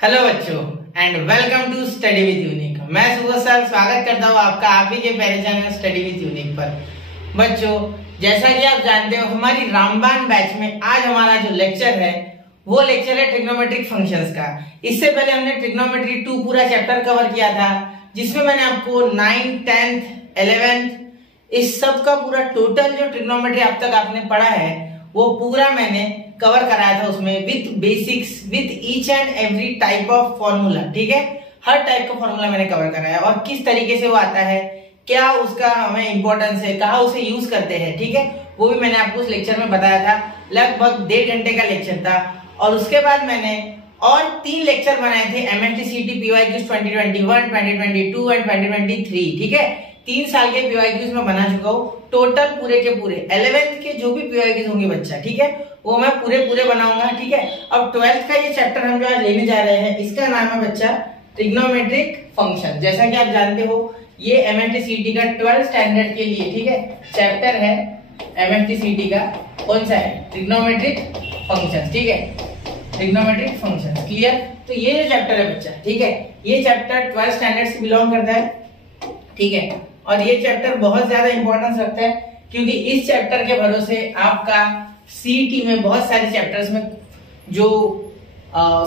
Hello बच्चों and welcome to study with unique. मैं सुबह सर स्वागत करता हूँ आपका आप ही के प्यारे चैनल स्टडी विद यूनिक पर। बच्चों जैसा कि आप जानते हो हमारी रामबाण बैच में आज हमारा जो लेक्चर है वो लेक्चर है ट्रिग्नोमेट्रिक फंक्शंस का। इससे पहले हमने ट्रिग्नोमेट्री 2 पूरा चैप्टर कवर किया था जिसमें मैंने आपको 9th 10th 11th इस सब का पूरा टोटल जो ट्रिग्नोमेट्री अब तक आपने पढ़ा है वो पूरा मैंने कवर कराया था उसमें with basics with each and every type of formula. ठीक है, हर टाइप का फॉर्मूला मैंने कवर कराया और किस तरीके से वो आता है, क्या उसका हमें इंपॉर्टेंस है, कहाँ उसे यूज करते हैं। ठीक है, वो भी मैंने आपको उस लेक्चर में बताया था। लगभग 1.5 घंटे का लेक्चर था और उसके बाद मैंने और 3 लेक्चर बनाए थे MNT-CET PYQs 2021, 2022 एंड 2023। ठीक है, 3 साल के PYQs में बना चुका हूँ। टोटल पूरे के पूरे 11th के जो भी PYQs होंगे बच्चा, ठीक है, वो मैं पूरे बनाऊंगा। ठीक है, अब 12th का ये चैप्टर हम जो आज लेने जा रहे हैं इसका नाम है बच्चा ट्रिग्नोमेट्रिक फंक्शन। जैसा कि आप जानते हो ये MNT-CET का 12th स्टैंडर्ड के लिए, ठीक है, चैप्टर है MNT-CET का। कौन सा है? Trigonometric function. ठीक है, ट्रिग्नोमेट्रिक फंक्शन क्लियर। तो ये जो चैप्टर है बच्चा, ठीक है, ये चैप्टर 12th स्टैंडर्ड से बिलोंग करता है। ठीक है, और ये चैप्टर बहुत ज्यादा इंपॉर्टेंस रखता है क्योंकि इस चैप्टर के भरोसे आपका सीईटी में बहुत सारे चैप्टर्स में जो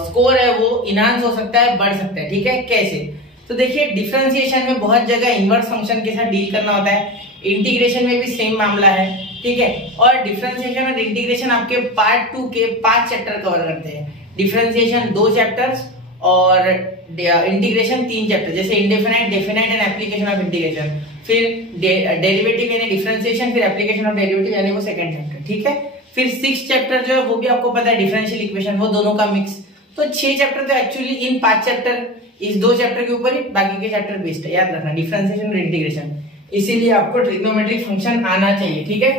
स्कोर है वो इनहांस हो सकता है, बढ़ सकता है। ठीक है, कैसे? तो देखिए डिफरेंशिएशन में बहुत जगह इनवर्स फंक्शन के साथ डील करना होता है, इंटीग्रेशन में भी सेम मामला है। ठीक है, और डिफरेंशिएशन और इंटीग्रेशन आपके पार्ट 2 के 5 चैप्टर कवर करते हैं। डिफरेंशिएशन 2 चैप्टर्स और इंटीग्रेशन 3 चैप्टर, जैसे indefinite, definite and application of integration, फिर डेरिवेटिव यानी डिफरेंशिएशन, फिर एप्लीकेशन ऑफ डेरिवेटिव यानी वो सेकंड चैप्टर। ठीक है, फिर 6 चैप्टर जो है वो भी आपको पता है डिफरेंशियल इक्वेशन, वो दोनों का मिक्स। तो 6 चैप्टर तो एक्चुअली इन 5 चैप्टर इस 2 चैप्टर के ऊपर ही, बाकी के चैप्टर बेस्ड है, याद रखना, डिफरेंशिएशन और इंटीग्रेशन। इसीलिए आपको ट्रिग्नोमेट्रिक फंक्शन आना चाहिए। ठीक है,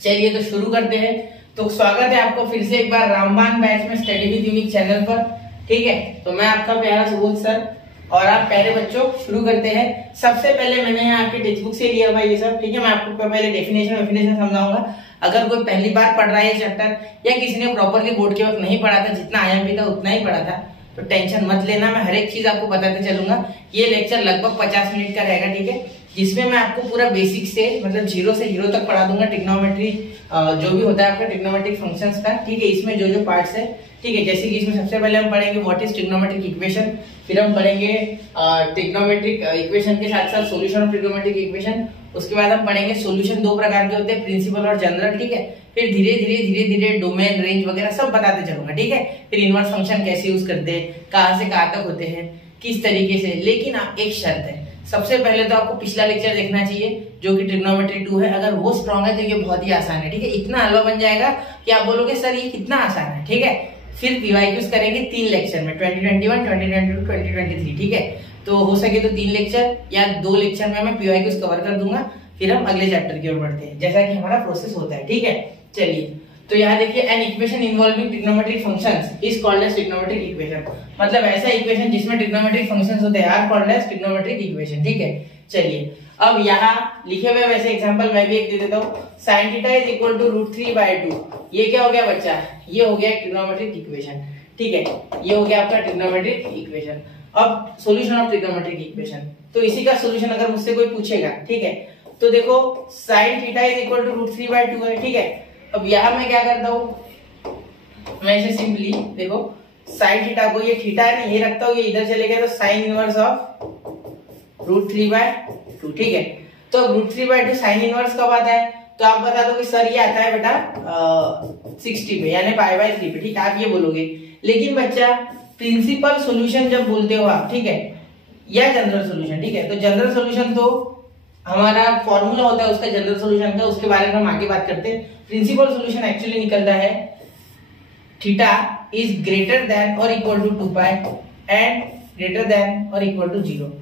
चलिए तो शुरू करते हैं। तो स्वागत है आपको फिर से एक बार रामबाण बैच में स्टडी विद यूनिक चैनल पर। ठीक है, तो मैं आपका प्यारा सुबोध सर और आप प्यारे बच्चों शुरू करते हैं। सबसे पहले मैंने यहाँ आपके टेक्स्ट बुक से लिया हुआ ये सब। ठीक है, मैं आपको पहले डेफिनेशन समझाऊंगा। अगर कोई पहली बार पढ़ रहा है चैप्टर या किसी ने प्रॉपरली बोर्ड के वक्त नहीं पढ़ा था, जितना IMP था उतना ही पढ़ा था, तो टेंशन मत लेना, मैं हर एक चीज आपको बताते चलूंगा। ये लेक्चर लगभग 50 मिनट का रहेगा। ठीक है, जिसमें मैं आपको पूरा बेसिक से मतलब 0 से 0 तक पढ़ा दूंगा ट्रिग्नोमेट्री जो भी होता है आपका ट्रिग्नोमेट्रिक फंक्शंस का। ठीक है, इसमें जो जो पार्ट्स है, ठीक है, जैसे कि इसमें सबसे पहले हम पढ़ेंगे व्हाट इज ट्रिग्नोमेट्रिक इक्वेशन, फिर हम पढ़ेंगे ट्रिग्नोमेट्रिक इक्वेशन के साथ साथ सॉल्यूशन ऑफ ट्रिग्नोमेट्रिक इक्वेशन। उसके बाद हम पढ़ेंगे सॉल्यूशन 2 प्रकार के होते हैं, प्रिंसिपल और जनरल। ठीक है, फिर धीरे धीरे डोमेन, रेंज वगैरह सब बताते चलूंगा। ठीक है, फिर इनवर्स फंक्शन कैसे यूज करते हैं, कहां से कहां तक होते हैं, किस तरीके से। लेकिन एक शर्त है, सबसे पहले तो आपको पिछला लेक्चर देखना चाहिए जो कि ट्रिग्नोमेट्री 2 है। अगर वो स्ट्रांग है तो ये बहुत ही आसान है। ठीक है, इतना हलवा बन जाएगा कि आप बोलोगे सर ये कितना आसान है। ठीक है, फिर PYQs करेंगे 3 लेक्चर में, 2021, 2022, 2023। ठीक है, तो हो सके तो 3 लेक्चर या 2 लेक्चर में मैं PYQs कवर कर दूंगा, फिर हम अगले चैप्टर की ओर बढ़ते हैं, जैसा कि हमारा प्रोसेस होता है। ठीक है, चलिए तो यहाँ देखिए, an equation involving trigonometric functions is called as trigonometric equation. मतलब ऐसा इक्वेशन जिसमें ट्रिग्नोमेट्रिक फंक्शंस होते हैं are called as trigonometric equation. ठीक है, चलिए अब यहाँ लिखे हुए वैसे एग्जांपल मैं भी एक दे देता हूँ। sin theta is equal to √3/2। ये क्या हो गया बच्चा? ये हो गया ट्रिग्नोमेट्रिक इक्वेशन। ठीक है, ये हो गया आपका ट्रिग्नोमेट्रिक इक्वेशन। अब सॉल्यूशन ऑफ ट्रिग्नोमेट्रिक इक्वेशन, तो इसी का सॉल्यूशन अगर मुझसे कोई पूछेगा, ठीक है, तो देखो sin theta is equal to √3/2 है। ठीक है, अब यहाँ मैं क्या करता हूँ, मैं इसे सिंपली देखो sin थीटा को, ये थीटा है ना, ये रखता हूँ, ये इधर चले गया तो sin इनवर्स ऑफ √3/2। ठीक है, तो √3/2 sin इनवर्स कब आता है? तो आप बता दो कि सर ये आता है बेटा 60 पे यानी π/3 पे। ठीक है, आप ये बोलोगे। लेकिन बच्चा प्रिंसिपल सॉल्यूशन जब बोलते हो आप, ठीक है, या जनरल सॉल्यूशन, ठीक है, तो जनरल सॉल्यूशन तो हमारा फॉर्मूला होता है उसका जनरल सॉल्यूशन का, उसके बारे में हम आगे बात करते हैं। प्रिंसिपल सॉल्यूशन एक्चुअली निकलता है थीटा इज ग्रेटर देन और equal to 2π and greater than और इक्वल टू 0।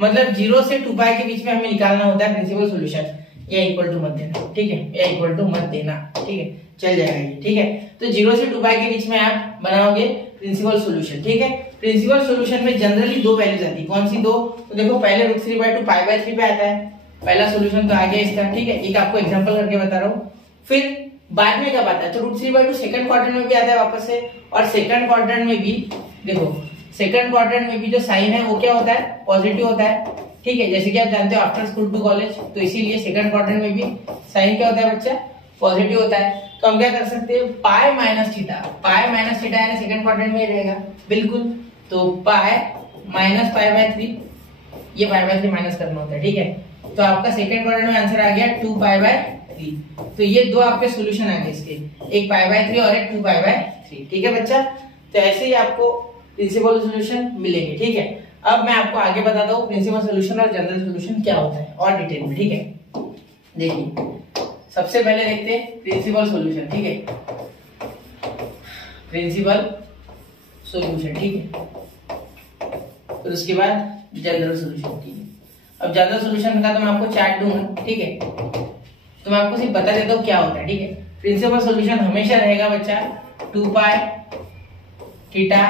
मतलब 0 से 2π के बीच में हमें निकालना होता है प्रिंसिपल सॉल्यूशन। या इक्वल टू मत देना, ठीक है, या इक्वल टू मत देना, ठीक है, चल जाएगा ये। ठीक है, तो 0 से 2π के बीच में आप बनाओगे प्रिंसिपल सॉल्यूशन। ठीक है, प्रिंसिपल सॉल्यूशन में जनरली 2 वैल्यूज आती है। कौन सी 2? तो देखो पहले √3/2 π/3 पे आता है, पहला सॉल्यूशन तो आ गया इसका। ठीक है, एक आपको एग्जांपल करके बता रहा हूँ। फिर बाद में कब आता है? तो √3/2 सेकंड क्वाड्रेंट में भी आता है वापस से, और सेकंड क्वाड्रेंट में भी देखो सेकंड क्वाड्रेंट में भी जो साइन है वो क्या होता है, पॉजिटिव होता है, ठीक है। जैसे कि आप जानते हो आफ्टर स्कूल टू कॉलेज, तो इसीलिए सेकंड क्वाड्रेंट में भी साइन क्या होता है बच्चा, पॉजिटिव होता है। तो हम क्या कर सकते हैं, pi minus theta, pi minus theta यानी सेकंड क्वाड्रेंट में रहेगा बिल्कुल। तो पाई माइनस पाई बाय 3, ये पाई बाय 3 माइनस करना होता है, ठीक है। तो आपका सेकंड क्वाड्रेंट में आंसर आ गया 2 पाई बाय 3। तो ये दो आपके सॉल्यूशन आ गए इसके, एक पाई बाय 3 और एक 2 पाई बाय 3, ठीक है बच्चा। तो ऐसे ही आपको प्रिंसिपल सॉल्यूशन मिलेंगे, ठीक है। अब मैं आपको आगे बताता हूँ प्रिंसिपल सॉल्यूशन और जनरल सॉल्यूशन क्या होता है और डिटेल में, ठीक है। देखिए सबसे पहले देखते हैं प्रिंसिपल सॉल्यूशन, ठीक है, प्रिंसिपल सॉल्यूशन, ठीक है। फिर उसके बाद जनरल सॉल्यूशन, ठीक है। अब जनरल सॉल्यूशन का तो मैं आपको चार्ट दूंगा, ठीक है। तो मैं आपको सिर्फ बता देता हूँ क्या होता है, ठीक है। प्रिंसिपल सॉल्यूशन हमेशा रहेगा बच्चा 2 पाई थीटा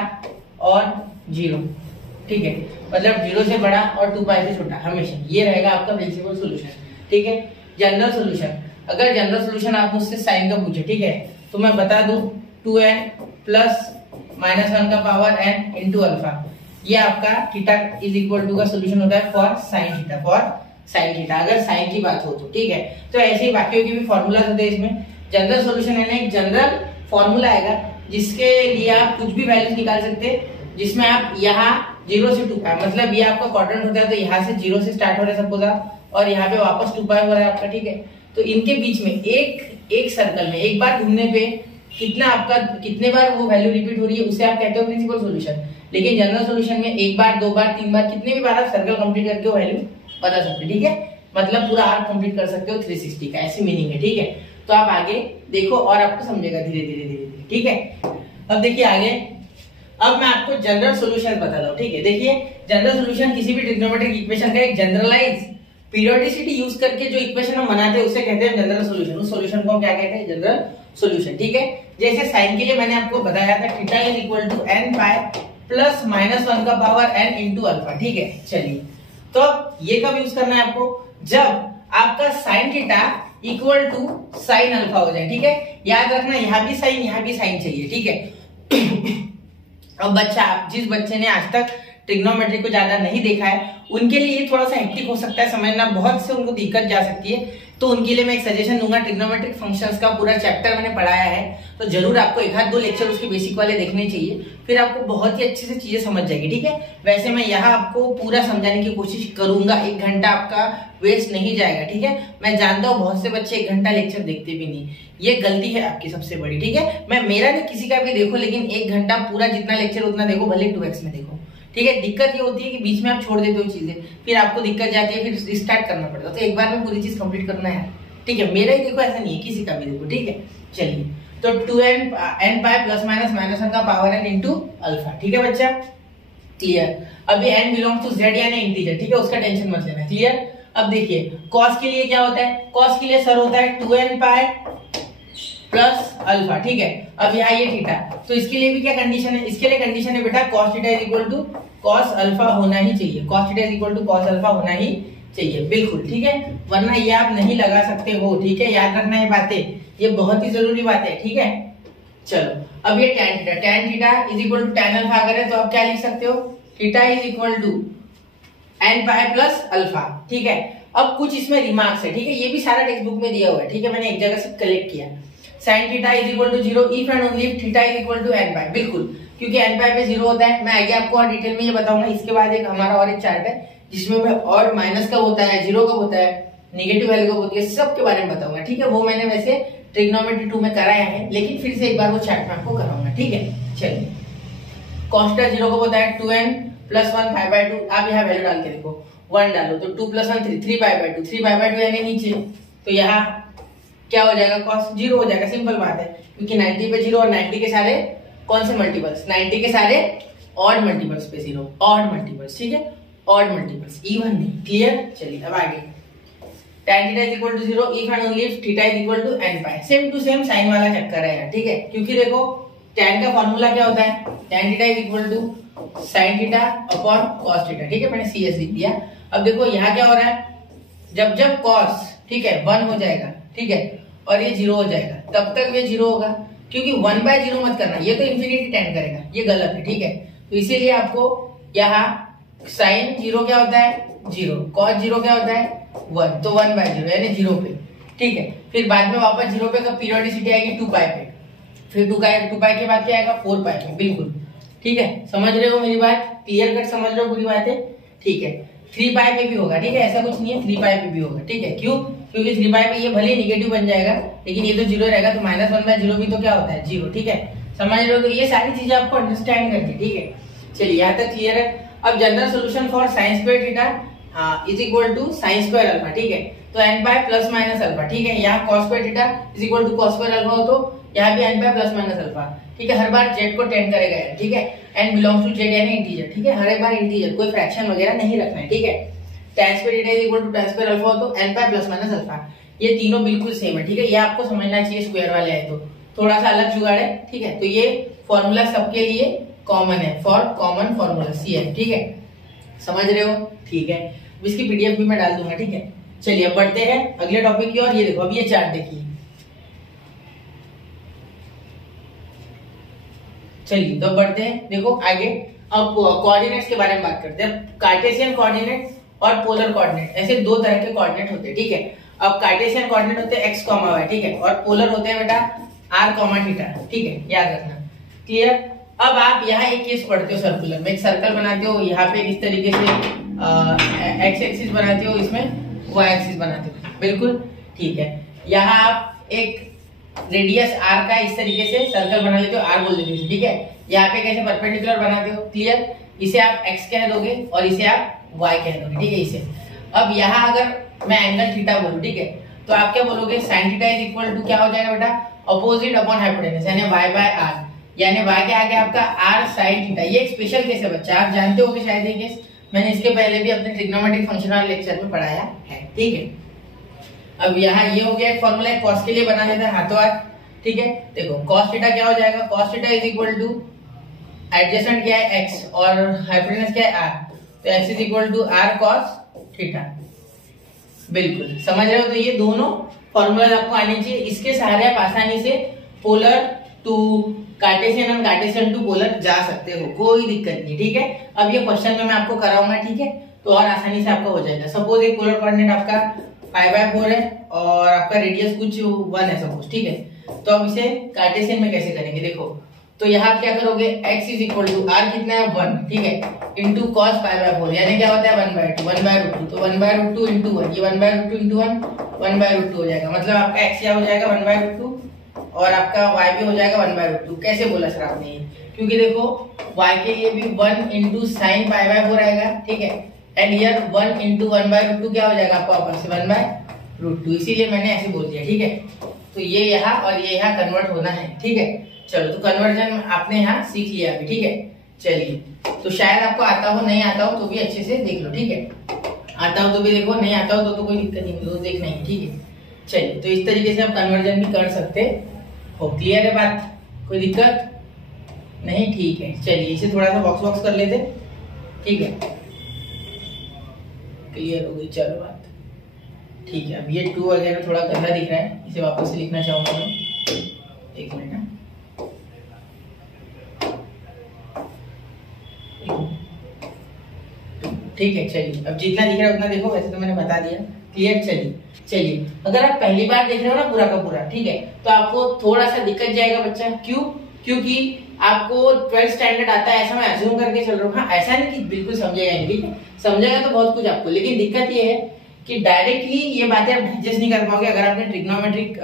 और 0, ठीक है। मतलब 0 से बड़ा और 2 पाई से छोटा, हमेशा ये रहेगा आपका प्रिंसिपल सॉल्यूशन, ठीक है। जनरल सॉल्यूशन, अगर जनरल सॉल्यूशन आप मुझसे साइन का पूछे, ठीक है, तो मैं बता दूं 2n प्लस -1 का पावर n इंटू अल्फा, ये आपका थीटा इज इक्वल टू का सॉल्यूशन होता है for sine theta, for sine theta, अगर साइन की बात हो तो, ठीक है। तो ऐसे ही बाकियों के भी फॉर्मूलाज होते हैं इसमें। जनरल सॉल्यूशन है ना, एक जनरल फॉर्मूला आएगा जिसके लिए आप कुछ भी वैल्यूज निकाल सकते हैं, जिसमें आप यहाँ 0 से 2 पाई, मतलब ये आपका क्वाड्रेंट होता है तो यहाँ से 0 से स्टार्ट हो रहा है सपोज आप, और यहाँ पे वापस 2 पाई हो रहा है आपका, ठीक है। तो इनके बीच में एक सर्कल में एक बार घूमने पे कितना आपका, कितने बार वो वैल्यू रिपीट हो रही है, उसे आप कहते हो प्रिंसिपल सॉल्यूशन। लेकिन जनरल सॉल्यूशन में एक बार, 2 बार, 3 बार, कितने भी बार आप सर्कल कंप्लीट करके वो वैल्यू बता सकते हैं, ठीक है। मतलब पूरा आर्क कंप्लीट कर सकते हो 360 का, ऐसी मीनिंग है, ठीक है। तो आप आगे देखो और आपको समझेगा धीरे धीरे धीरे धीरे, ठीक है। अब देखिए आगे, अब मैं आपको जनरल सॉल्यूशन बताता हूँ, ठीक है। देखिए जनरल सॉल्यूशन किसी भी ट्रिग्नोमेट्रिक इक्वेशन का एक जनरलाइज पीरियोडिसिटी यूज करके जो इक्वेशन हम बनाते हैं उसे कहते हैं जनरल सॉल्यूशन। उस सॉल्यूशन को हम क्या कहते हैं, जनरल सॉल्यूशन, ठीक है। जैसे साइन के लिए मैंने आपको बताया था theta is equal to n pi plus -1 का पावर n इंटू अल्फा, ठीक है। चलिए तो ये कब यूज करना है आपको, जब आपका sine theta equal to sine alpha हो जाए, ठीक है। याद रखना यहाँ भी साइन चाहिए, ठीक है। अब बच्चा, जिस बच्चे ने आज तक ट्रिग्नोमेट्री को ज्यादा नहीं देखा है उनके लिए ये थोड़ा सा हेक्टिक हो सकता है समझना, बहुत से उनको दिक्कत जा सकती है। तो उनके लिए मैं एक सजेशन दूंगा, ट्रिग्नोमेट्रिक फंक्शंस का पूरा चैप्टर मैंने पढ़ाया है, तो जरूर आपको 1-2 लेक्चर उसके बेसिक वाले देखने चाहिए, फिर आपको बहुत ही अच्छे से चीजें समझ जाएगी, ठीक है। वैसे मैं यहाँ आपको पूरा समझाने की कोशिश करूंगा, 1 घंटा आपका वेस्ट नहीं जाएगा, ठीक है। मैं जानता हूँ बहुत से बच्चे 1 घंटा लेक्चर देखते भी नहीं, ये गलती है आपकी सबसे बड़ी, ठीक है। मैं मेरा नहीं किसी का भी देखो, लेकिन 1 घंटा पूरा जितना लेक्चर उतना देखो, भले 2x में देखो, ठीक है। दिक्कत ये होती है कि बीच में आप छोड़ देते हो चीजें, फिर आपको दिक्कत जाती है, फिर रिस्टार्ट करना पड़ता है। तो एक बार में पूरी चीज कंप्लीट करना है, ठीक है। मेरा ही देखो, ऐसा नहीं है, किसी का भी देखो, ठीक है। चलिए तो 2n पाई प्लस -1 का पावर n इंटू अल्फा, ठीक है बच्चा, क्लियर। अभी n बिलोंग्स टू z यानी इंटीजर, ठीक है, उसका टेंशन मत लेना, क्लियर। अब देखिए cos के लिए क्या होता है, cos के लिए सर होता है 2n पाई प्लस अल्फा, ठीक है। अब यहाँ ये थीटा, तो इसके लिए भी क्या कंडीशन है, इसके लिए कंडीशन है बेटा cos theta is equal to cos alpha होना ही चाहिए, cos theta is equal to cos alpha होना ही चाहिए, बिल्कुल, ठीक है। वरना ये आप नहीं लगा सकते हो, ठीक है। याद रखना ये बातें, ये बहुत ही जरूरी बात है, ठीक है। चलो अब ये tan theta is equal to tan alpha अगर है तो आप क्या लिख सकते हो, theta is equal to n pi plus alpha, ठीक है। अब कुछ इसमें रिमार्क्स है, ठीक है, ये भी सारा टेक्स्ट बुक में दिया हुआ है, ठीक है, मैंने एक जगह से कलेक्ट किया। sin theta is equal to 0 if and only if theta is equal to n pi, बिल्कुल, क्योंकि n पाई पे 0 होता है। मैं आगे आपको और डिटेल में ये बताऊंगा। इसके बाद एक हमारा और एक चार्ट है जिसमें मैं और माइनस कब होता है, 0 कब होता है, नेगेटिव वैल्यू कब होती है, सब के बारे में बताऊंगा, ठीक है। वो मैंने वैसे ट्रिग्नोमेट्री 2 में कराया है, लेकिन फिर से एक बार वो चार्ट में आपको कराऊंगा, ठीक है। चलिए cos थीटा 0 कब होता है, 2n प्लस 1 पाई बाय 2, आप यहाँ वैल्यू डाल के देखो, 1 डालो तो 2 plus 1 3 pi by 2, 3 pi by 2 यानी नीचे, तो यहाँ क्या हो जाएगा, cos 0 हो जाएगा, सिंपल बात है, क्योंकि 90 पे 0 और 90 के सारे कौन से मल्टीपल्स, 90 के सारे ऑड मल्टीपल्स पे 0, ऑड मल्टीपल्स, ठीक है, ऑड मल्टीपल्स, इवन नहीं, क्लियर। चलिए अब आगे, tan theta is equal to 0 if and only if theta is equal to n pi, same to same sine वाला चक्कर है, ठीक है। क्योंकि देखो tan का फॉर्मूला क्या होता है, tan theta is equal to sin theta upon cos theta, ठीक है, मैंने cs लिख दिया। अब देखो यहाँ क्या हो रहा है, जब cos, ठीक है, 1 हो जाएगा, ठीक है, और ये 0 हो जाएगा, तब तक ये 0 होगा, क्योंकि 1/0 मत करना, ये तो इंफिनिटी टेंड करेगा, ये गलत है, ठीक है। तो इसीलिए आपको यहाँ साइन 0 क्या होता है 0, कॉस 0 क्या होता है 1, तो 1/0 यानी 0 पे, ठीक है। फिर बाद में वापस 0 पे का पीरियोडिसिटी आएगी 2 पाई पे, फिर 2 पाई के बाद क्या आएगा 4 पाई पे, बिल्कुल ठीक है। समझ रहे हो मेरी बात, क्लियर कट समझ रहे हो पूरी बात है, ठीक है। 3 पाई पे भी होगा, ठीक है, ऐसा कुछ नहीं है, 3 पाई पे भी होगा, ठीक है। क्यों? क्योंकि 3 पाई पे ये भले निगेटिव बन जाएगा लेकिन ये तो 0 रहेगा, तो -1/0 भी तो क्या होता है 0, ठीक है। समझ रहे हो, तो ये सारी चीजें आपको अंडरस्टैंड करनी, ठीक है। चलिए यहाँ तक क्लियर है। अब general solution for sin square theta is equal to sin square alpha, ठीक है। तो n pi plus minus alpha, ठीक है। यहाँ cos square theta is equal to cos square alpha हो, तो यहाँ भी n pi plus minus alpha, ठीक है। हर बार z को टेंड करेगा, ठीक है। n बिलोंग्स टू z यानी इंटीजर, ठीक है। हर एक बार इंटीजर, कोई फ्रैक्शन वगैरह नहीं रखना है, ठीक है। tan square theta is equal to tan square alpha हो, तो n pi plus minus alpha, ये तीनों बिल्कुल सेम है, ठीक है। ये आपको समझना चाहिए, स्क्वायर वाले है तो थोड़ा सा अलग जुगाड़ है, ठीक है। तो ये फॉर्मूला सबके लिए कॉमन है, फॉर कॉमन फॉर्मूला CM, ठीक है। समझ रहे हो, ठीक है। इसकी पीडीएफ भी मैं डाल दूंगा, ठीक है। चलिए अब बढ़ते हैं अगले टॉपिक की और। ये देखो, अब ये चार्ट देखिए, चलिए तो बढ़ते हैं, देखो आगे। अब कोऑर्डिनेट्स के बारे में बात करते हैं। कार्टेशियन कोऑर्डिनेट और पोलर कोऑर्डिनेट, ऐसे दो तरह के कोऑर्डिनेट होते हैं, ठीक है। अब कार्टेशियन कोऑर्डिनेट होते हैं x, y, ठीक है, और पोलर होते हैं बेटा r, थीटा, ठीक है, याद रखना, क्लियर। अब आप यहाँ एक केस पढ़ते हो सर्कुलर में, एक सर्कल बनाते हो, यहाँ पे इस तरीके से x एक्सिस बनाते हो, इसमें y एक्सिस बनाते हो, बिल्कुल ठीक है। यहाँ आप एक रेडियस r का इस तरीके से सर्कल बना लेते हो, r बोल देते हो, ठीक है। यहाँ पे कैसे परपेंडिकुलर बनाते हो, क्लियर। इसे आप x कह दोगे और इसे आप y कह दोगे, ठीक है, इसे। अब यहाँ अगर मैं एंगल थीटा बोलूं, ठीक है, तो आप क्या बोलोगे, sine theta is equal to क्या हो जाएगा बेटा, अपोजिट अपॉन हाइपोटेनस, यानी y/r, यानी y के आगे आपका r sin थीटा। ये एक स्पेशल केस है बच्चा, आप जानते होगे शायद ये केस, मैंने इसके पहले भी अपने ट्रिग्नोमेट्रिक फंक्शन वाले लेक्चर में पढ़ाया है, ठीक है। अब यहाँ ये हो गया एक फॉर्मूला, cos के लिए बना देता है हाथों हाथ, ठीक है। देखो cos थीटा क्या हो जाएगा, cos theta is equal two adjacent क्या है x और हाइपोटेनस क्या है r, तो x is equal to r cos theta, बिल्कुल समझ रहे हो। तो ये दोनों फॉर्मूला आपको आने चाहिए, इसके सहारे आप आसानी से पोलर टू कार्टेशियन और कार्टेशियन टू पोलर जा सकते हो, कोई दिक्कत नहीं, ठीक है। अब ये क्वेश्चन में मैं आपको कराऊंगा, ठीक है, तो और आसानी से आपका हो जाएगा। सपोज एक पोलर कोऑर्डिनेट आपका π/4 है और आपका रेडियस कुछ 1 है सपोज, ठीक है। तो अब इसे कार्टेशियन में कैसे करेंगे, देखो, तो यहाँ क्या करोगे, x is equal to r कितना है 1, ठीक है, इंटू cos π/4, यानी क्या होता है 1/2, 1/√2, तो 1/√2 इंटू 1, ये 1/√2 इंटू 1 1/√2 हो जाएगा, मतलब आपका x क्या हो जाएगा 1/√2 और आपका y भी हो जाएगा 1/√2। कैसे बोला सर आपने ये, क्योंकि देखो y के लिए भी 1 इंटू साइन π/4 आएगा, ठीक है, एंड हियर 1 इंटू 1/√2 क्या हो जाएगा आपको वापस से 1/√2, इसीलिए मैंने ऐसे बोल दिया, ठीक है। तो ये यहाँ और ये यहाँ कन्वर्ट होना है, ठीक है। चलो, तो कन्वर्जन आपने यहाँ सीख लिया अभी, ठीक है। चलिए, तो शायद आपको आता हो, नहीं आता हो तो भी अच्छे से देख लो, ठीक है। आता हो तो भी देखो, नहीं आता हो तो कोई दिक्कत नहीं, तो देखना ही, ठीक है। चलिए, तो इस तरीके से आप कन्वर्जन भी कर सकते हो, क्लियर है बात, कोई दिक्कत नहीं, ठीक है। चलिए, इसे थोड़ा सा बॉक्स कर लेते, ठीक है, क्लियर हो गई, चलो बात, ठीक है। अब ये 2 वगैरह थोड़ा गंदा दिख रहा है, इसे वापस से लिखना चाहूंगा मैं, एक मिनट, ठीक है। चलिए, अब जितना दिख रहा है उतना देखो, वैसे तो मैंने बता दिया, क्लियर। चलिए, अगर आप पहली बार देख रहे हो ना पूरा का पूरा, ठीक है, तो आपको थोड़ा सा दिक्कत जाएगा बच्चा, क्यों, क्योंकि आपको 12th स्टैंडर्ड आता है ऐसा मैं अज्यूम करके चल रहा हूँ। हाँ, ऐसा नहीं कि बिल्कुल समझेगा नहीं, ठीक है, समझेगा तो बहुत कुछ आपको, लेकिन दिक्कत ये है कि डायरेक्टली ये बातें आप डाइजेस्ट नहीं कर पाओगे अगर आपने ट्रिग्नोमेट्रिक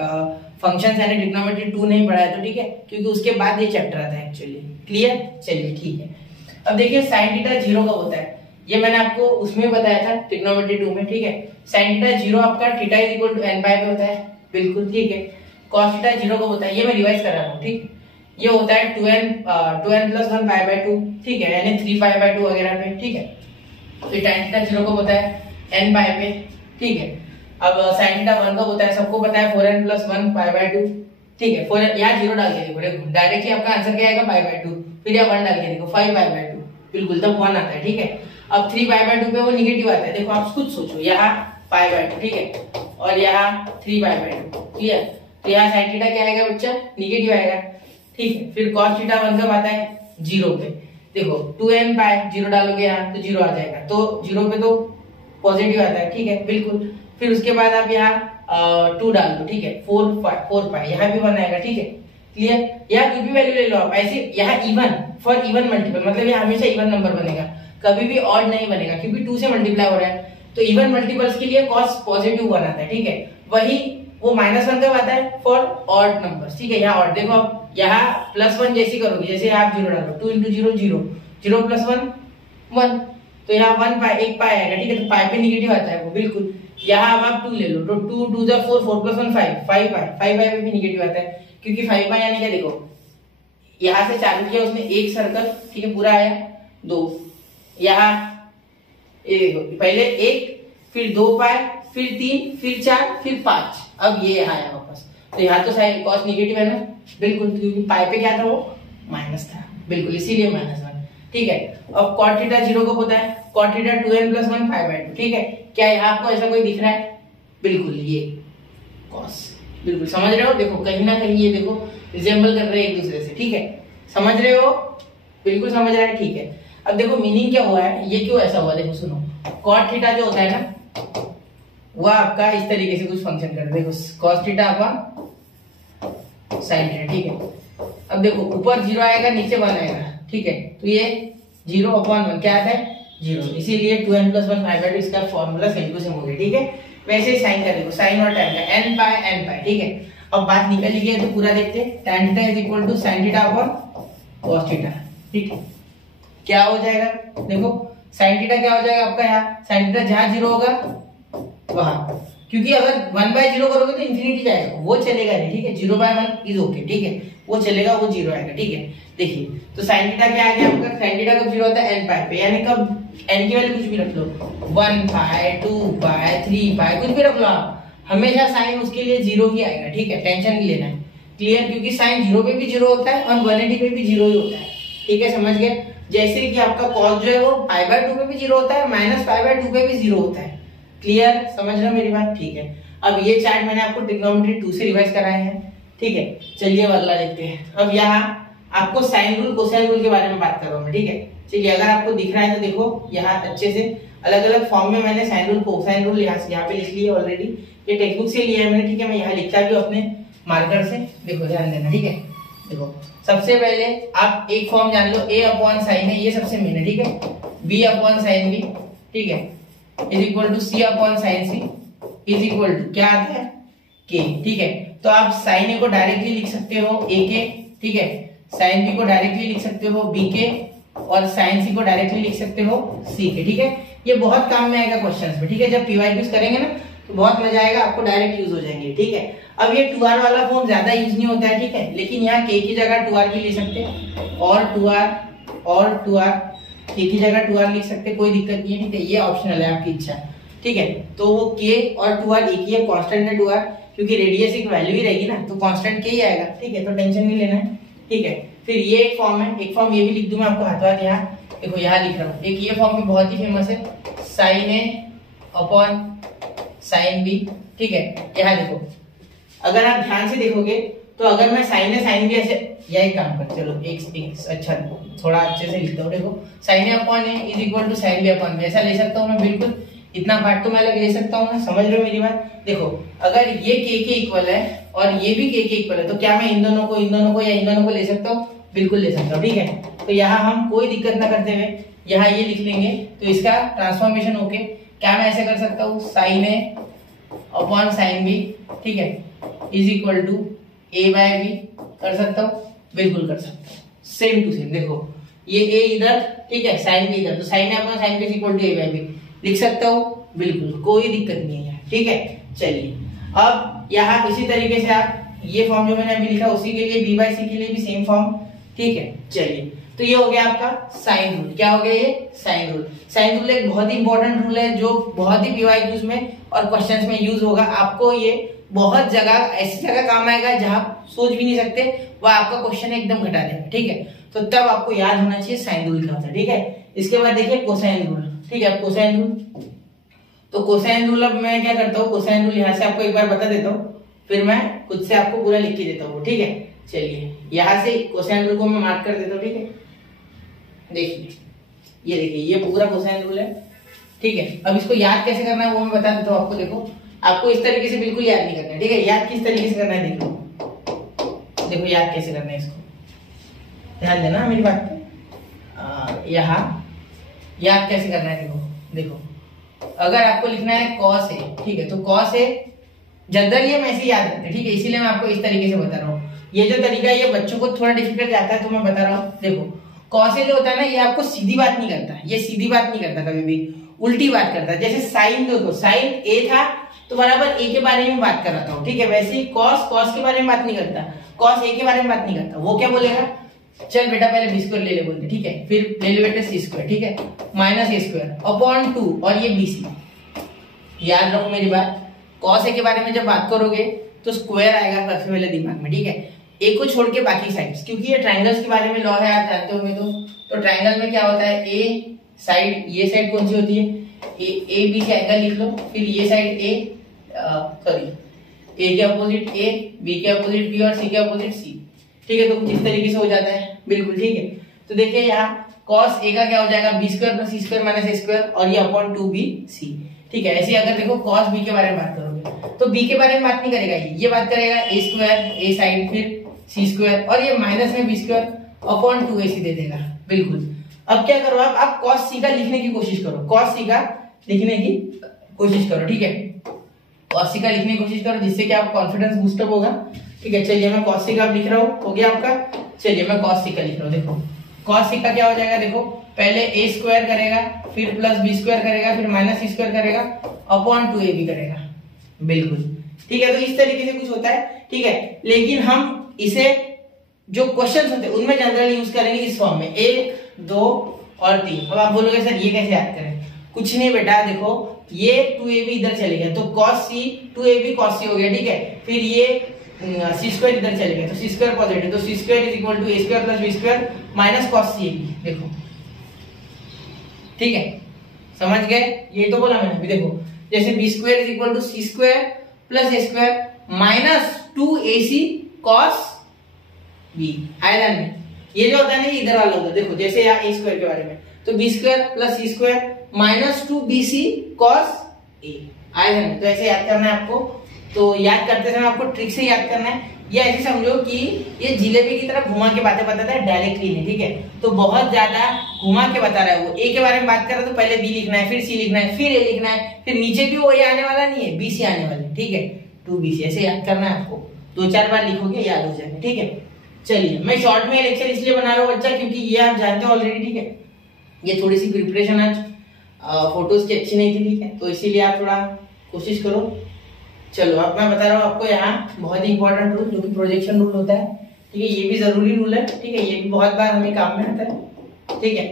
फंक्शंस यानी ट्रिग्नोमेट्री 2 नहीं पढ़ा है तो, ठीक है, क्योंकि उसके बाद ये चैप्टर आता है एक्चुअली, क्लियर। चलिए, ठीक है। अब देखिए साइन थीटा 0 कब होता है, ये मैंने आपको उसमें बताया था ट्रिग्नोमेट्री 2 में, ठीक है। साइन थीटा 0 आपका theta is equal to n pi पे होता है, बिल्कुल ठीक है। cos थीटा 0 कब होता है, ये मैं रिवाइज कर रहा हूँ, ठीक, ये होता है 2n प्लस 1 π/2, ठीक है, यानी 3 π/2 वगैरह पे, ठीक है। फिर tan थीटा 0 कब होता है n पाई पे, ठीक है। अब sin थीटा 1 कब होता है, सबको पता है 4n प्लस 1 π/2, ठीक है। 4 यहाँ 0 डाल के देखो, डायरेक्टली आपका आंसर क्या आएगा π/2, फिर यहाँ 1 डाल के देखो 5 π/2, बिल्कुल तब 1 आता है, ठीक है। अब 3 π/2 पे वो निगेटिव आता है, देखो आप खुद सोचो, यहाँ π/2, ठीक है, और यहाँ 3 π/2, क्लियर। तो यहाँ sin थीटा क्या आएगा बच्चा, निगेटिव आएगा, ठीक है। फिर cos थीटा 1 कब आता है 0 पे, देखो 2n पाई 0 डालोगे यहाँ तो 0 आ जाएगा, तो 0 पे तो पॉजिटिव आता है, ठीक है बिल्कुल। फिर उसके बाद आप यहाँ 2 डाल दो, ठीक है, 4 पाई, यहाँ भी 1 आएगा, ठीक है क्लियर। यहाँ कोई भी वैल्यू ले लो आप, ऐसे यहाँ इवन फॉर इवन मल्टीपल, मतलब ये हमेशा इवन नंबर बनेगा, कभी भी ऑड नहीं बनेगा, क्योंकि 2 से मल्टीप्लाई हो रहा है। तो इवन मल्टीपल्स के लिए कॉस पॉजिटिव 1 आता है, ठीक है। वही वो -1 कब आता है? फॉर ऑड नंबर्स, ठीक है। यहाँ ऑड देखो आप, यहाँ +1 जैसी करोगे, जैसे आप 0 डालो, 2 × 0 0, 0 + 1 1, तो यहाँ 1 पाई 1 पाई आएगा, ठीक है। तो पाई पे निगेटिव आता है वो, बिल्कुल। यहाँ अब आप 2 ले लो, तो 2 2 × 4 4 + 1 5 5 पाई पे भी निगेटिव आता है, क्योंकि 5 पाई यानी क्या, देखो यहाँ से चालू किया उसने एक सर्कल, ठीक है, पूरा आया 2, यहाँ ये देखो पहले 1, फिर 2 पाई, फिर 3, फिर 4, फिर 5, अब ये यहाँ आया वापस। तो यहाँ तो साइन कॉस निगेटिव है ना, बिल्कुल, क्योंकि पाई पे क्या था, वो माइनस था, बिल्कुल, इसीलिए -1, ठीक है। अब cot थीटा 0 को होता है, cot थीटा 2n + 1 π/2, ठीक है। क्या यहाँ आपको ऐसा कोई दिख रहा है? बिल्कुल, ये cos, बिल्कुल समझ रहे हो, देखो कहीं ना कहीं ये देखो रिजेंबल कर रहे हैं एक दूसरे से, ठीक है, समझ रहे हो, बिल्कुल समझ रहा है, ठीक है। अब देखो मीनिंग क्या हुआ है, ये क्यों ऐसा हुआ, देखो सुनो, cot थीटा जो होता है ना, वह आपका इस तरीके से कुछ फंक्शन कर, देखो cos theta upon sin theta, ठीक है। अब देखो ऊपर 0 आएगा, नीचे 1 आएगा, ठीक है, तो ये 0/1 क्या आता है? 0, इसीलिए 2n + 1 π/2 इसका फॉर्मूला सेम टू सेम हो गया, ठीक है। वैसे ही साइन का देखो, साइन और tan का n पाई, ठीक है। अब बात निकल गई है तो पूरा देखते हैं, tan theta = sin theta upon cos theta, ठीक है। क्या हो जाएगा, देखो sin थीटा क्या हो जाएगा आपका, यहाँ sin थीटा जहां 0 होगा वहां, क्योंकि अगर 1/0 करोगे तो इंफिनिटी जाएगा, वो चलेगा नहीं, ठीक है। 0/1 इज ओके, ठीक है, वो चलेगा, वो 0 आएगा, ठीक है। देखिए तो sin थीटा क्या आ गया आपका, sin थीटा कब 0 होता है? n पाई पे, यानी कब n की वैल्यू कुछ भी रख लो, 1 पाई 2 पाई 3 पाई कुछ भी रख लो आप, हमेशा साइन उसके लिए 0 ही आएगा, ठीक है, टेंशन नहीं लेना है, क्लियर। क्योंकि साइन 0 पे भी 0 होता है और 180 पे भी 0 ही होता है, ठीक है, समझ गए। जैसे कि आपका cos जो है वो π/2 पे भी 0 होता है, -π/2 पे भी 0 होता है, क्लियर, समझ रहे हो मेरी बात, ठीक है। अब ये चार्ट मैंने आपको ट्रिग्नोमेट्री 2 से रिवाइज कराए हैं, ठीक है। चलिए अब अगला देखते हैं। अब यहाँ आपको साइन रूल कोसाइन रूल के बारे में बात कर रहा हूँ मैं, ठीक है। चलिए अगर आपको दिख रहा है तो देखो यहाँ अच्छे से अलग अलग फॉर्म में मैंने साइन रूल कोसाइन रूल यहाँ पे लिख लिया ऑलरेडी, ये टेक्स्ट बुक से लिया है मैंने, ठीक है। मैं यहाँ लिखता भी अपने मार्कर से, देखो ध्यान देना, ठीक है। देखो सबसे पहले आप एक फॉर्म जान लो, a/sin है, ये सबसे मेन है, ठीक है, b/sin b, ठीक है, = c/sin c = क्या आता है, k, ठीक है। तो आप sin a को डायरेक्टली लिख सकते हो a के, ठीक है, sin b को डायरेक्टली लिख सकते हो b के, और sin c को डायरेक्टली लिख सकते हो c के, ठीक है। ये बहुत काम में आएगा क्वेश्चंस में, ठीक है। जब PYQs करेंगे ना तो बहुत मजा आएगा, आपको डायरेक्ट यूज हो जाएंगे, ठीक है। अब ये 2r वाला फॉर्म ज्यादा यूज नहीं होता है, ठीक है, लेकिन यहाँ k की जगह 2r भी ले सकते हैं, और 2r k की जगह 2r लिख सकते, कोई दिक्कत नहीं है, ठीक है। ये ऑप्शनल है, आपकी इच्छा, ठीक है। तो वो k और 2r एक ही है, कांस्टेंट है 2r, क्योंकि रेडियस एक वैल्यू ही रहेगी ना, तो कांस्टेंट k ही आएगा, ठीक है, तो टेंशन नहीं लेना है, ठीक है। फिर ये एक फॉर्म है, एक फॉर्म ये भी लिख दूं मैं आपको हाथों हाथ, यहाँ देखो यहाँ लिख रहा हूँ, एक ये फॉर्म भी बहुत ही फेमस है, sin a/sin b, ठीक है। यहाँ देखो अगर आप ध्यान से देखोगे तो अगर मैं sin a sin b ऐसे, या एक काम कर, चलो एक अच्छा थोड़ा अच्छे से लिखता हूँ, देखो sin a/a = sin b/b, ऐसा ले सकता हूँ मैं, बिल्कुल, इतना पार्ट तो मैं अलग ले सकता हूँ ना, समझ रहे हो मेरी बात। देखो अगर ये k के इक्वल है और ये भी k के इक्वल है, तो क्या मैं इन दोनों को या इन दोनों को ले सकता हूँ? बिल्कुल ले सकता हूँ, ठीक है। तो यहाँ हम कोई दिक्कत ना करते हुए यहाँ ये लिख लेंगे, तो इसका ट्रांसफॉर्मेशन होके क्या मैं ऐसे कर सकता हूँ, sin a/sin b, ठीक है, = a/b कर सकता हूँ, बिल्कुल कर सकता हूँ, सेम टू सेम। देखो ये a इधर, ठीक है, sin b इधर, तो sin a/sin b = a/b लिख सकता हूँ, बिल्कुल कोई दिक्कत नहीं है, ठीक है। चलिए अब यहाँ इसी तरीके से आप ये फॉर्म जो मैंने अभी लिखा उसी के लिए b/c के लिए भी सेम फॉर्म, ठीक है। चलिए तो ये हो गया आपका साइन रूल, क्या हो गया ये, साइन रूल। साइन रूल एक बहुत ही इंपॉर्टेंट रूल है जो बहुत ही PYQs में और क्वेश्चंस में यूज होगा, आपको ये बहुत जगह ऐसी जगह काम आएगा जहां सोच भी नहीं सकते, वह आपका क्वेश्चन एकदम घटा देगा, ठीक है। तो तब आपको याद होना चाहिए साइन रूल क्या होता है, ठीक है। इसके बाद देखिए कोसाइन रूल, ठीक है। कोसाइन रूल, तो कोसाइन रूल अब मैं क्या करता हूँ, कोसाइन रूल यहाँ से आपको एक बार बता देता हूँ, फिर मैं खुद से आपको पूरा लिख के देता हूँ, ठीक है। चलिए यहाँ से कोसाइन रूल को मैं मार्क कर देता हूँ, ठीक है। देखिए ये देखिए ये पूरा कोसाइन रूल है, ठीक है। अब इसको याद कैसे करना है वो मैं बता देता हूँ आपको। देखो आपको इस तरीके से बिल्कुल याद नहीं करना है, ठीक है। याद किस तरीके से करना है देखो याद कैसे करना है इसको, ध्यान देना मेरी बात पे। यहाँ याद कैसे करना है देखो अगर आपको लिखना है कॉस ए, ठीक है, तो कॉस ए जनरली हम ऐसे याद रखते हैं, ठीक है, इसीलिए मैं आपको इस तरीके से बता रहा हूँ। ये जो तरीका है ये बच्चों को थोड़ा डिफिकल्ट जाता है, तो मैं बता रहा हूँ। देखो कॉस ए जो होता है ना, ये आपको सीधी बात नहीं करता, ये सीधी बात नहीं करता, कभी भी उल्टी बात करता है। जैसे साइन देखो, साइन ए था तो बराबर ए के बारे में बात कर रहा था, ठीक है। वैसे ही कॉस के बारे में बात नहीं करता, कॉस ए के बारे में बात नहीं करता। वो क्या बोलेगा, चल बेटा पहले बी स्क्वायर ले ले बोलते, ठीक है, फिर ले ले बेटा सी स्क्वायर, ठीक है, माइनस ए स्क्वायर अपॉन 2 और ये बीसी। याद रखो मेरी बात, कॉस ए के बारे में जब बात करोगे तो स्क्वायर आएगा सबसे पहले दिमाग में, ठीक है। ए को छोड़ के बाकी साइड्स, क्योंकि ये ट्रायंगल्स के बारे में लॉ है, आप जानते होंगे। तो ट्रायंगल में क्या होता है, ए साइड, ये साइड कौन सी होती है, ए बी से एंगल लिख लो, फिर ये साइड ए के अपोजिट ए, बी के अपोजिट बी और सी के अपोजिट सी, ठीक है। तो कुछ इस तरीके से हो जाता है, बिल्कुल ठीक है। तो देखिए यहाँ कॉस ए का क्या हो जाएगा, B square plus C square minus ए स्क्वायर और ये अपॉन 2bc, ठीक है। ऐसे अगर देखो कॉस बी के बारे में बात करोगे तो बी के बारे में बात नहीं करेगा, ये बात करेगा ए स्क्वायर ए साइड फिर सी स्क्वायर और ये माइनस में बी स्क्वायर अपॉन 2ac दे देगा, बिल्कुल। अब क्या करो आप कॉस सी का लिखने की कोशिश करो, कॉस सी का लिखने की कोशिश करो, ठीक है। कॉस सी का लिखने की कोशिश करो जिससे कि आप कॉन्फिडेंस बूस्टअप होगा, ठीक है। चलिए मैं कॉस सी का लिख रहा हूँ, हो गया आपका। चलिए मैं कॉस सी का लिख रहा हूँ। देखो कॉस सी का क्या हो जाएगा, देखो पहले ए स्क्वायर करेगा, फिर प्लस बी स्क्वायर करेगा, फिर माइनस सी स्क्वायर करेगा अपॉन 2ab करेगा, बिल्कुल ठीक है। तो इस तरीके से कुछ होता है, ठीक है। लेकिन हम इसे जो क्वेश्चंस होते हैं उनमें जनरली यूज करेंगे इस फॉर्म में 1 2 और 3। अब आप बोलोगे सर ये कैसे याद करें, कुछ नहीं बेटा, देखो ये 2ab इधर चले गया तो cos c 2ab cos c हो गया, ठीक है। फिर ये सी स्क्वायर इधर चले गया तो सी स्क्वायर पॉजिटिव, तो C square is equal to A square plus B square minus cos c ab, देखो ठीक है, समझ गए। यही तो बोला मैंने अभी। देखो जैसे B square is equal to C square plus A square minus 2ac cos b, आया में ये जो होता है ना ये इधर वाला होता है। देखो जैसे यहाँ ए स्क्वायर के बारे में, तो B square plus C square minus 2bc cos a, आया है। तो ऐसे याद करना है आपको। तो याद करते समय आपको ट्रिक से याद करना है, या ऐसे समझो कि ये जिलेबी की तरह घुमा के बातें बताता है, डायरेक्टली नहीं, ठीक है। तो बहुत ज्यादा घुमा के बता रहा है वो। ए के बारे में बात कर रहा है तो पहले बी लिखना है, फिर सी लिखना है, फिर ए लिखना है, फिर नीचे भी वो ए आने वाला नहीं है, bc आने वाला है, ठीक है, 2bc। ऐसे याद करना है आपको, 2-4 बार लिखोगे याद हो जाएगा, ठीक है। चलिए मैं शॉर्ट में लेक्चर इसलिए बना रहा हूँ बच्चा, क्योंकि ये आप जानते हो ऑलरेडी, ठीक है। ये थोड़ी सी प्रिपरेशन आज फोटोज की अच्छी नहीं थी, ठीक है, तो इसीलिए आप थोड़ा कोशिश करो। चलो अब मैं बता रहा हूँ आपको यहाँ बहुत ही इंपॉर्टेंट रूल, जो कि प्रोजेक्शन रूल होता है, ठीक है। ये भी जरूरी रूल है, ठीक है, ये भी बहुत बार हमें काम में आता है, ठीक है।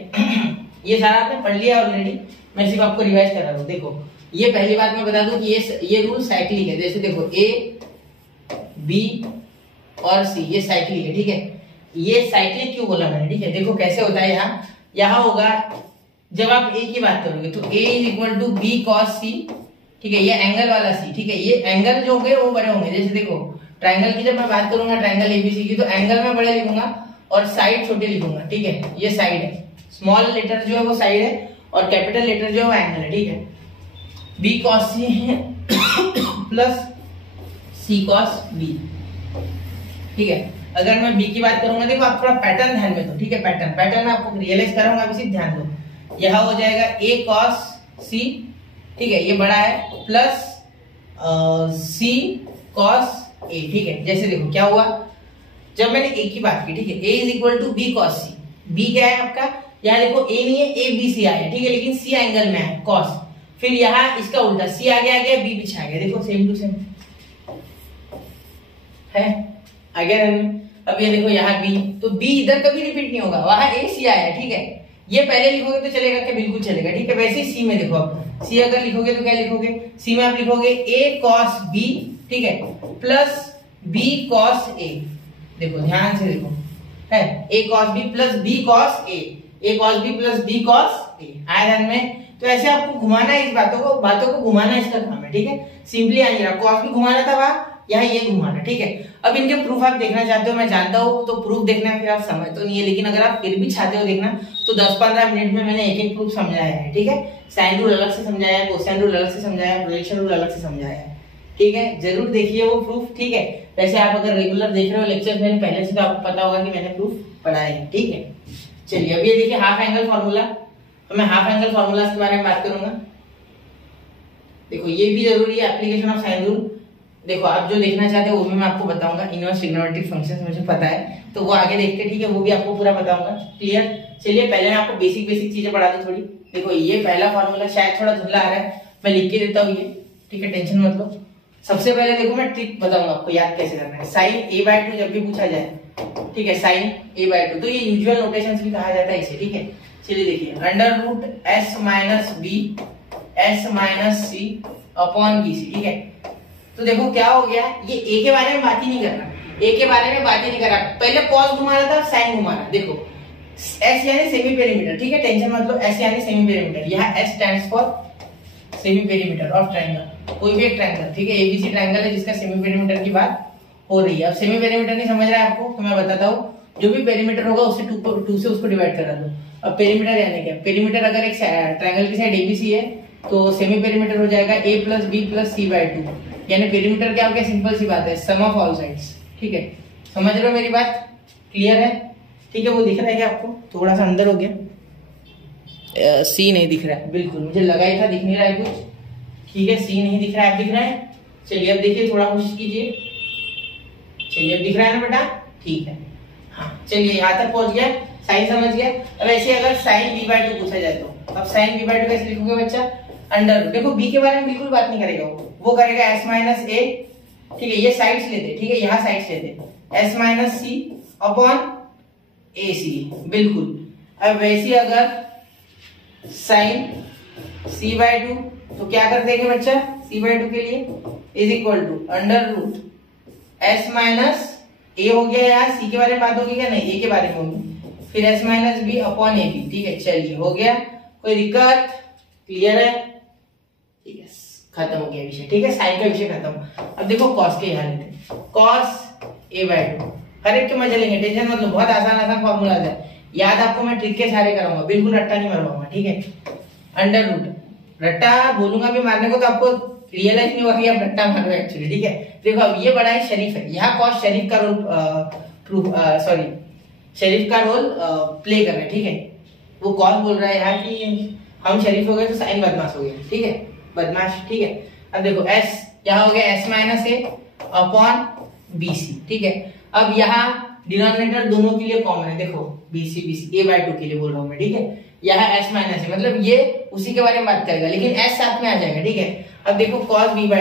ये सारा आपने पढ़ लिया ऑलरेडी, मैं सिर्फ आपको रिवाइज कर रहा हूँ। देखो ये पहली बात मैं बता दूं कि ये रूल साइक्लिक है। जैसे देखो ए बी और सी ये साइक्लिक है, ठीक है। ये साइक्लिक क्यों बोला मैंने, ठीक है। देखो कैसे होता है, यहाँ होगा जब आप ए की बात करोगे तो A is equal to B cos C, ठीक है, ये एंगल वाला सी, ठीक है। ये एंगल जो होंगे वो बड़े होंगे। जैसे देखो ट्रायंगल की जब मैं बात करूंगा, ट्रायंगल एबीसी की, तो एंगल में बड़े लिखूंगा और साइड छोटे लिखूंगा, ठीक है। ये साइड है, स्मॉल लेटर जो है वो साइड है और कैपिटल लेटर जो है वो एंगल है, ठीक है। बी कॉस सी है प्लस सी कॉस बी, ठीक है। अगर मैं बी की बात करूंगा, देखो आप थोड़ा पैटर्न ध्यान में दो, ठीक है। पैटर्न मैं आपको रियलाइज कराऊंगा, अभी सिर्फ ध्यान दो। यह हो जाएगा ए कॉस सी, ठीक है, ये बड़ा है, प्लस सी कॉस ए, ठीक है। जैसे देखो क्या हुआ, जब मैंने ए की बात की, ठीक है, A is equal to B cos C. B क्या है आपका, यहाँ देखो ए नहीं है, ए बी सी आया, ठीक है, लेकिन सी एंगल में है कॉस। फिर यहाँ इसका उल्टा, सी आगे आ गया, बी पीछे आ गया, देखो सेम टू सेम है, आ गया। अब ये देखो यहाँ बी, तो बी इधर कभी रिपीट नहीं होगा, वहां ए सी आया, ठीक है। ये पहले लिखोगे तो चलेगा क्या, बिल्कुल चलेगा, ठीक है। वैसे ही सी में देखो, आप सी अगर लिखोगे तो क्या लिखोगे, सी में आप लिखोगे ए कॉस बी, ठीक है, प्लस बी कॉस ए। देखो ध्यान से देखो, है A cos B plus B cos A cos B plus B cos A, आया ध्यान में। तो ऐसे आपको घुमाना है, इस बातों को घुमाना इसका काम है, ठीक है। सिंपली आ रहा, कॉस भी घुमाना था वहां, यहाँ ये घुमाना, ठीक है। अब इनके प्रूफ आप देखना चाहते हो, मैं जानता हूँ, तो प्रूफ देखना है फिर आप समझ तो नहीं है, लेकिन अगर आप फिर भी चाहते हो देखना तो 10-15 मिनट में मैंने एक प्रूफ समझाया है, ठीक है। साइन रूल अलग से समझाया है, कोसाइन रूल अलग से समझाया है, प्रोजेक्शन रूल अलग से समझाया है, ठीक है। जरूर देखिए वो प्रूफ, ठीक है। वैसे आप अगर रेगुलर देख रहे हो लेक्चर मैंने पहले से, तो आपको पता होगा कि मैंने प्रूफ पढ़ाया है, ठीक है। चलिए अब ये देखिए हाफ एंगल फॉर्मूला, तो मैं हाफ एंगल फॉर्मूला के बारे में बात करूंगा। देखो ये भी जरूरी है, एप्लीकेशन ऑफ साइन रूल। देखो आप जो देखना चाहते हो वो भी मैं आपको बताऊंगा, इनवर्स ट्रिग्नोमेट्रिक फंक्शंस मुझे पता है, तो वो आगे देखते, ठीक है, वो भी आपको पूरा बताऊंगा, क्लियर। चलिए पहले मैं आपको बेसिक चीजें पढ़ा दूं थोड़ी। देखो ये पहला फॉर्मूला शायद थोड़ा धुंधला आ रहा है, मैं लिख के देता हूँ ये, ठीक है, टेंशन मत लो। सबसे पहले देखो मैं ट्रिक बताऊंगा आपको याद कैसे करना है। साइन a/2 जब भी पूछा जाए, ठीक है, साइन a/2, तो ये यूजुअल नोटेशंस भी कहा जाता है इसे, ठीक है। चलिए देखिए √s - b s - c upon bc, ठीक है। तो देखो क्या हो गया, ये a के बारे में बात ही नहीं करना, a के बारे में बात ही नहीं करा, पहले कॉस घुमा रहा था, साइन घुमा रहा। देखो s यानी सेमी पेरीमीटर, ठीक है, टेंशन मत लो, s यानी सेमी पेरीमीटर, यहाँ s stands for semi perimeter of triangle, कोई भी एक ट्रायंगल, ठीक है, एबीसी ट्रायंगल है जिसका सेमी पेरीमीटर की बात हो रही है। अब सेमी पेरीमीटर नहीं समझ रहा है आपको, तो मैं बताता हूँ, जो भी पेरीमीटर होगा उससे 2 से उसको डिवाइड करा दो। अब पेरीमीटर यानी क्या, पेरीमीटर अगर एक ट्रायंगल की साइड एबीसी है तो सेमी पेरीमीटर हो जाएगा a + b + c/2, यानी पेरीमीटर क्या हो गया, सिंपल सी बात है, सम ऑफ ऑल साइड्स, ठीक है। समझ रहे हो मेरी बात, क्लियर है, ठीक है। वो दिख रहा है क्या आपको, थोड़ा सा अंदर हो गया, सी नहीं दिख रहा है, बिल्कुल मुझे लगा ही था दिख नहीं रहा है कुछ, ठीक है, सी नहीं दिख रहा है, अब दिख रहा है। चलिए अब देखिए, थोड़ा कोशिश कीजिए, चलिए अब दिख रहा है ना बेटा, ठीक है, हाँ। चलिए यहाँ तक पहुंच गया, साइन समझ गया। अब ऐसे अगर साइन b/2 पूछा जाए तो अब साइन b/2 कैसे लिखोगे बच्चा, अंडर, देखो b के बारे में बिल्कुल बात नहीं करेगा वो करेगा s - a, ठीक है, ये साइड्स लेते, ठीक है, यहाँ साइड्स लेते, s - c अपॉन ac, बिल्कुल। अब वैसे अगर साइन c/2 तो क्या कर देंगे बच्चा, c/2 के लिए is equal to √s - a हो गया, यहाँ c के बारे में बात होगी क्या, नहीं, a के बारे में होगी, फिर s - b अपॉन ab, ठीक है। चलिए हो गया, कोई दिक्कत, क्लियर है, ठीक है, खत्म हो गया विषय, ठीक है, साइन का विषय खत्म। अब देखो कॉस के यहाँ लेते, कॉस a/2, हर एक के मजे लेंगे, टेंशन मतलब बहुत आसान फॉर्मूला है, याद आपको मैं ट्रिक के सारे कराऊंगा, बिल्कुल रट्टा नहीं मरवाऊंगा, ठीक है। अंडर रट्टा बोलूंगा भी मारने को तो आपको रियलाइज नहीं होगा कि आप रट्टा मार रहे हो एक्चुअली, ठीक है। देखो अब ये बड़ा है शरीफ है, यहाँ कॉस शरीफ का रोल शरीफ का रोल प्ले कर रहा है, ठीक है। वो कॉस बोल रहा है यहाँ कि हम शरीफ हो गए तो साइन बदमाश हो गया, ठीक है, बदमाश, ठीक है। अब देखो s यहाँ हो गया s - a अपॉन bc, ठीक है। अब यहाँ डिनोमिनेटर दोनों के लिए कॉमन है, देखो bc a/2 के लिए बोल रहा हूँ मैं, ठीक है। यहाँ s - a मतलब ये उसी के बारे में बात करेगा, लेकिन s साथ में आ जाएगा, ठीक है। अब देखो cos b/2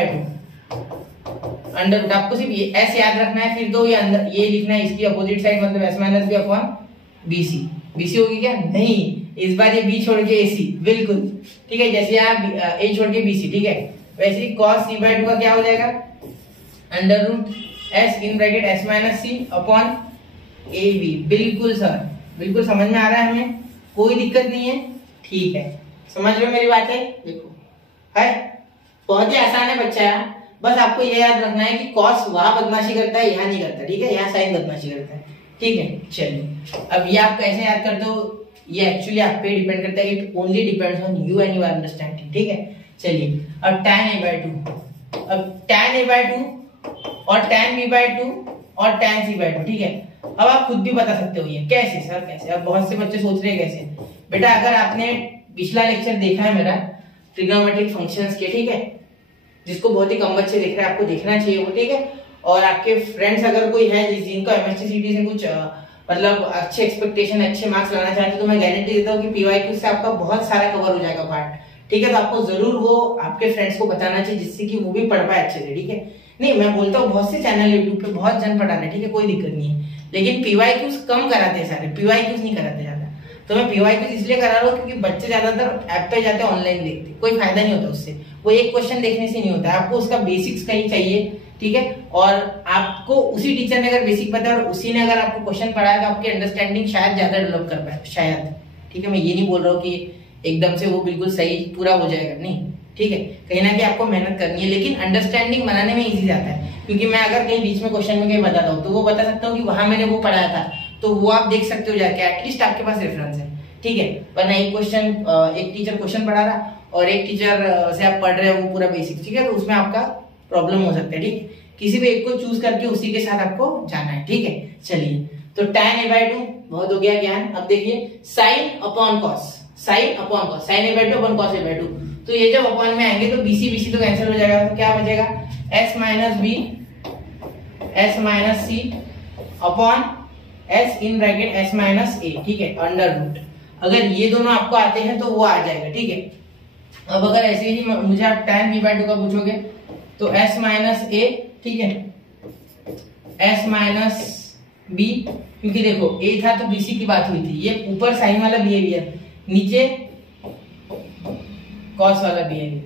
अंडर, आपको सिर्फ ये s याद रखना है, फिर तो ये अंदर ये लिखना है, इसकी अपोजिट साइड मतलब s - b अपॉन bc होगी क्या, नहीं, इस बार ये b छोड़ के ac, बिल्कुल, ठीक है, जैसे यहाँ a छोड़ के bc, ठीक है, वैसे ही cos c/2 का क्या हो जाएगा, √s in bracket s - c upon ab, बिल्कुल सर, बिल्कुल समझ में आ रहा है हमें, कोई दिक्कत नहीं है, ठीक है, समझ लो मेरी बात है। देखो है बहुत ही आसान है बच्चा, बस आपको ये याद रखना है कि कॉस वहां बदमाशी करता है, यहाँ नहीं करता, ठीक है, यहाँ साइन बदमाशी करता है, ठीक है। चलिए अब ये आप कैसे याद करते हो, ये एक्चुअली आप पे डिपेंड करता है, it only depends on you and your understanding, ठीक है। चलिए अब tan a/2, अब tan a/2 और tan b/2 और tan c/2, ठीक है। अब आप खुद भी बता सकते हो ये कैसे सर, कैसे, अब बहुत से बच्चे सोच रहे हैं कैसे, बेटा अगर आपने पिछला लेक्चर देखा है मेरा ट्रिग्नोमेट्रिक फंक्शंस के, ठीक है, जिसको बहुत ही कम बच्चे देख रहे हैं, आपको देखना चाहिए वो, ठीक है। और आपके फ्रेंड्स अगर कोई है जिनको एमएसटीसीटी से कुछ मतलब अच्छे एक्सपेक्टेशन, अच्छे मार्क्स लाना चाहते हैं, तो मैं गारंटी देता हूँ कि पीवाईक्यू से आपका बहुत सारा कवर हो जाएगा पार्ट, ठीक है। तो आपको जरूर वो आपके फ्रेंड्स को बताना चाहिए, जिससे कि वो भी पढ़ पाए अच्छे से, ठीक है। नहीं मैं बोलता हूँ बहुत से चैनल यूट्यूब पे बहुत जन पढ़ा रहे, ठीक है, कोई दिक्कत नहीं है, लेकिन पीवाईक्यूज कम कराते हैं सारे, पीवाईक्यूज नहीं कराते ज्यादा। तो मैं पीवाईक्यूज इसलिए करा रहा हूँ क्योंकि बच्चे ज्यादातर ऐप पे जाते हैं, ऑनलाइन देखते, कोई फायदा नहीं होता उससे, वो एक क्वेश्चन देखने से नहीं होता, आपको उसका बेसिक्स कहीं चाहिए, ठीक है। और आपको उसी टीचर ने अगर बेसिक पता है और उसी ने अगर आपको क्वेश्चन पढ़ाया तो आपकी अंडरस्टैंडिंग शायद ज्यादा डेवलप कर पाए, शायद, ठीक है। मैं ये नहीं बोल रहा हूँ कि एकदम से वो बिल्कुल सही पूरा हो जाएगा, नहीं, ठीक है, कहीं ना कहीं आपको मेहनत करनी है, लेकिन अंडरस्टैंडिंग बनाने में इजी जाता है, क्योंकि मैं अगर कहीं बीच में क्वेश्चन में कहीं बताता हूँ तो वो बता सकता हूँ कि वहां मैंने वो पढ़ाया था, तो वो आप देख सकते हो जाके, एटलीस्ट आपके पास रेफरेंस है, ठीक है। वरना एक टीचर क्वेश्चन पढ़ा रहा और एक टीचर से आप पढ़ रहे हो वो पूरा बेसिक, ठीक है, तो उसमें आपका प्रॉब्लम हो सकता है, ठीक है। किसी भी एक को चूज करके उसी के साथ आपको जाना है, ठीक है। चलिए, तो tan a/2 बहुत हो गया ज्ञान। अब देखिए sin upon cos, sin upon cos, sin a/2 upon cos a/2, तो ये जब अपॉन में आएंगे तो BC तो कैंसिल हो जाएगा, तो क्या बचेगा s minus b s minus c upon s in bracket s minus a, ठीक है, अंडर रूट। अगर ये दोनों आपको आते हैं तो वो आ जाएगा, ठीक है। अब अगर ऐसे ही मुझे आप tan b/2 का पूछोगे तो s माइनस a, ठीक है, s माइनस b, क्योंकि देखो a था तो bc की बात हुई थी, ये ऊपर साइन वाला बिहेवियर, नीचे कॉस वाला बिहेवियर,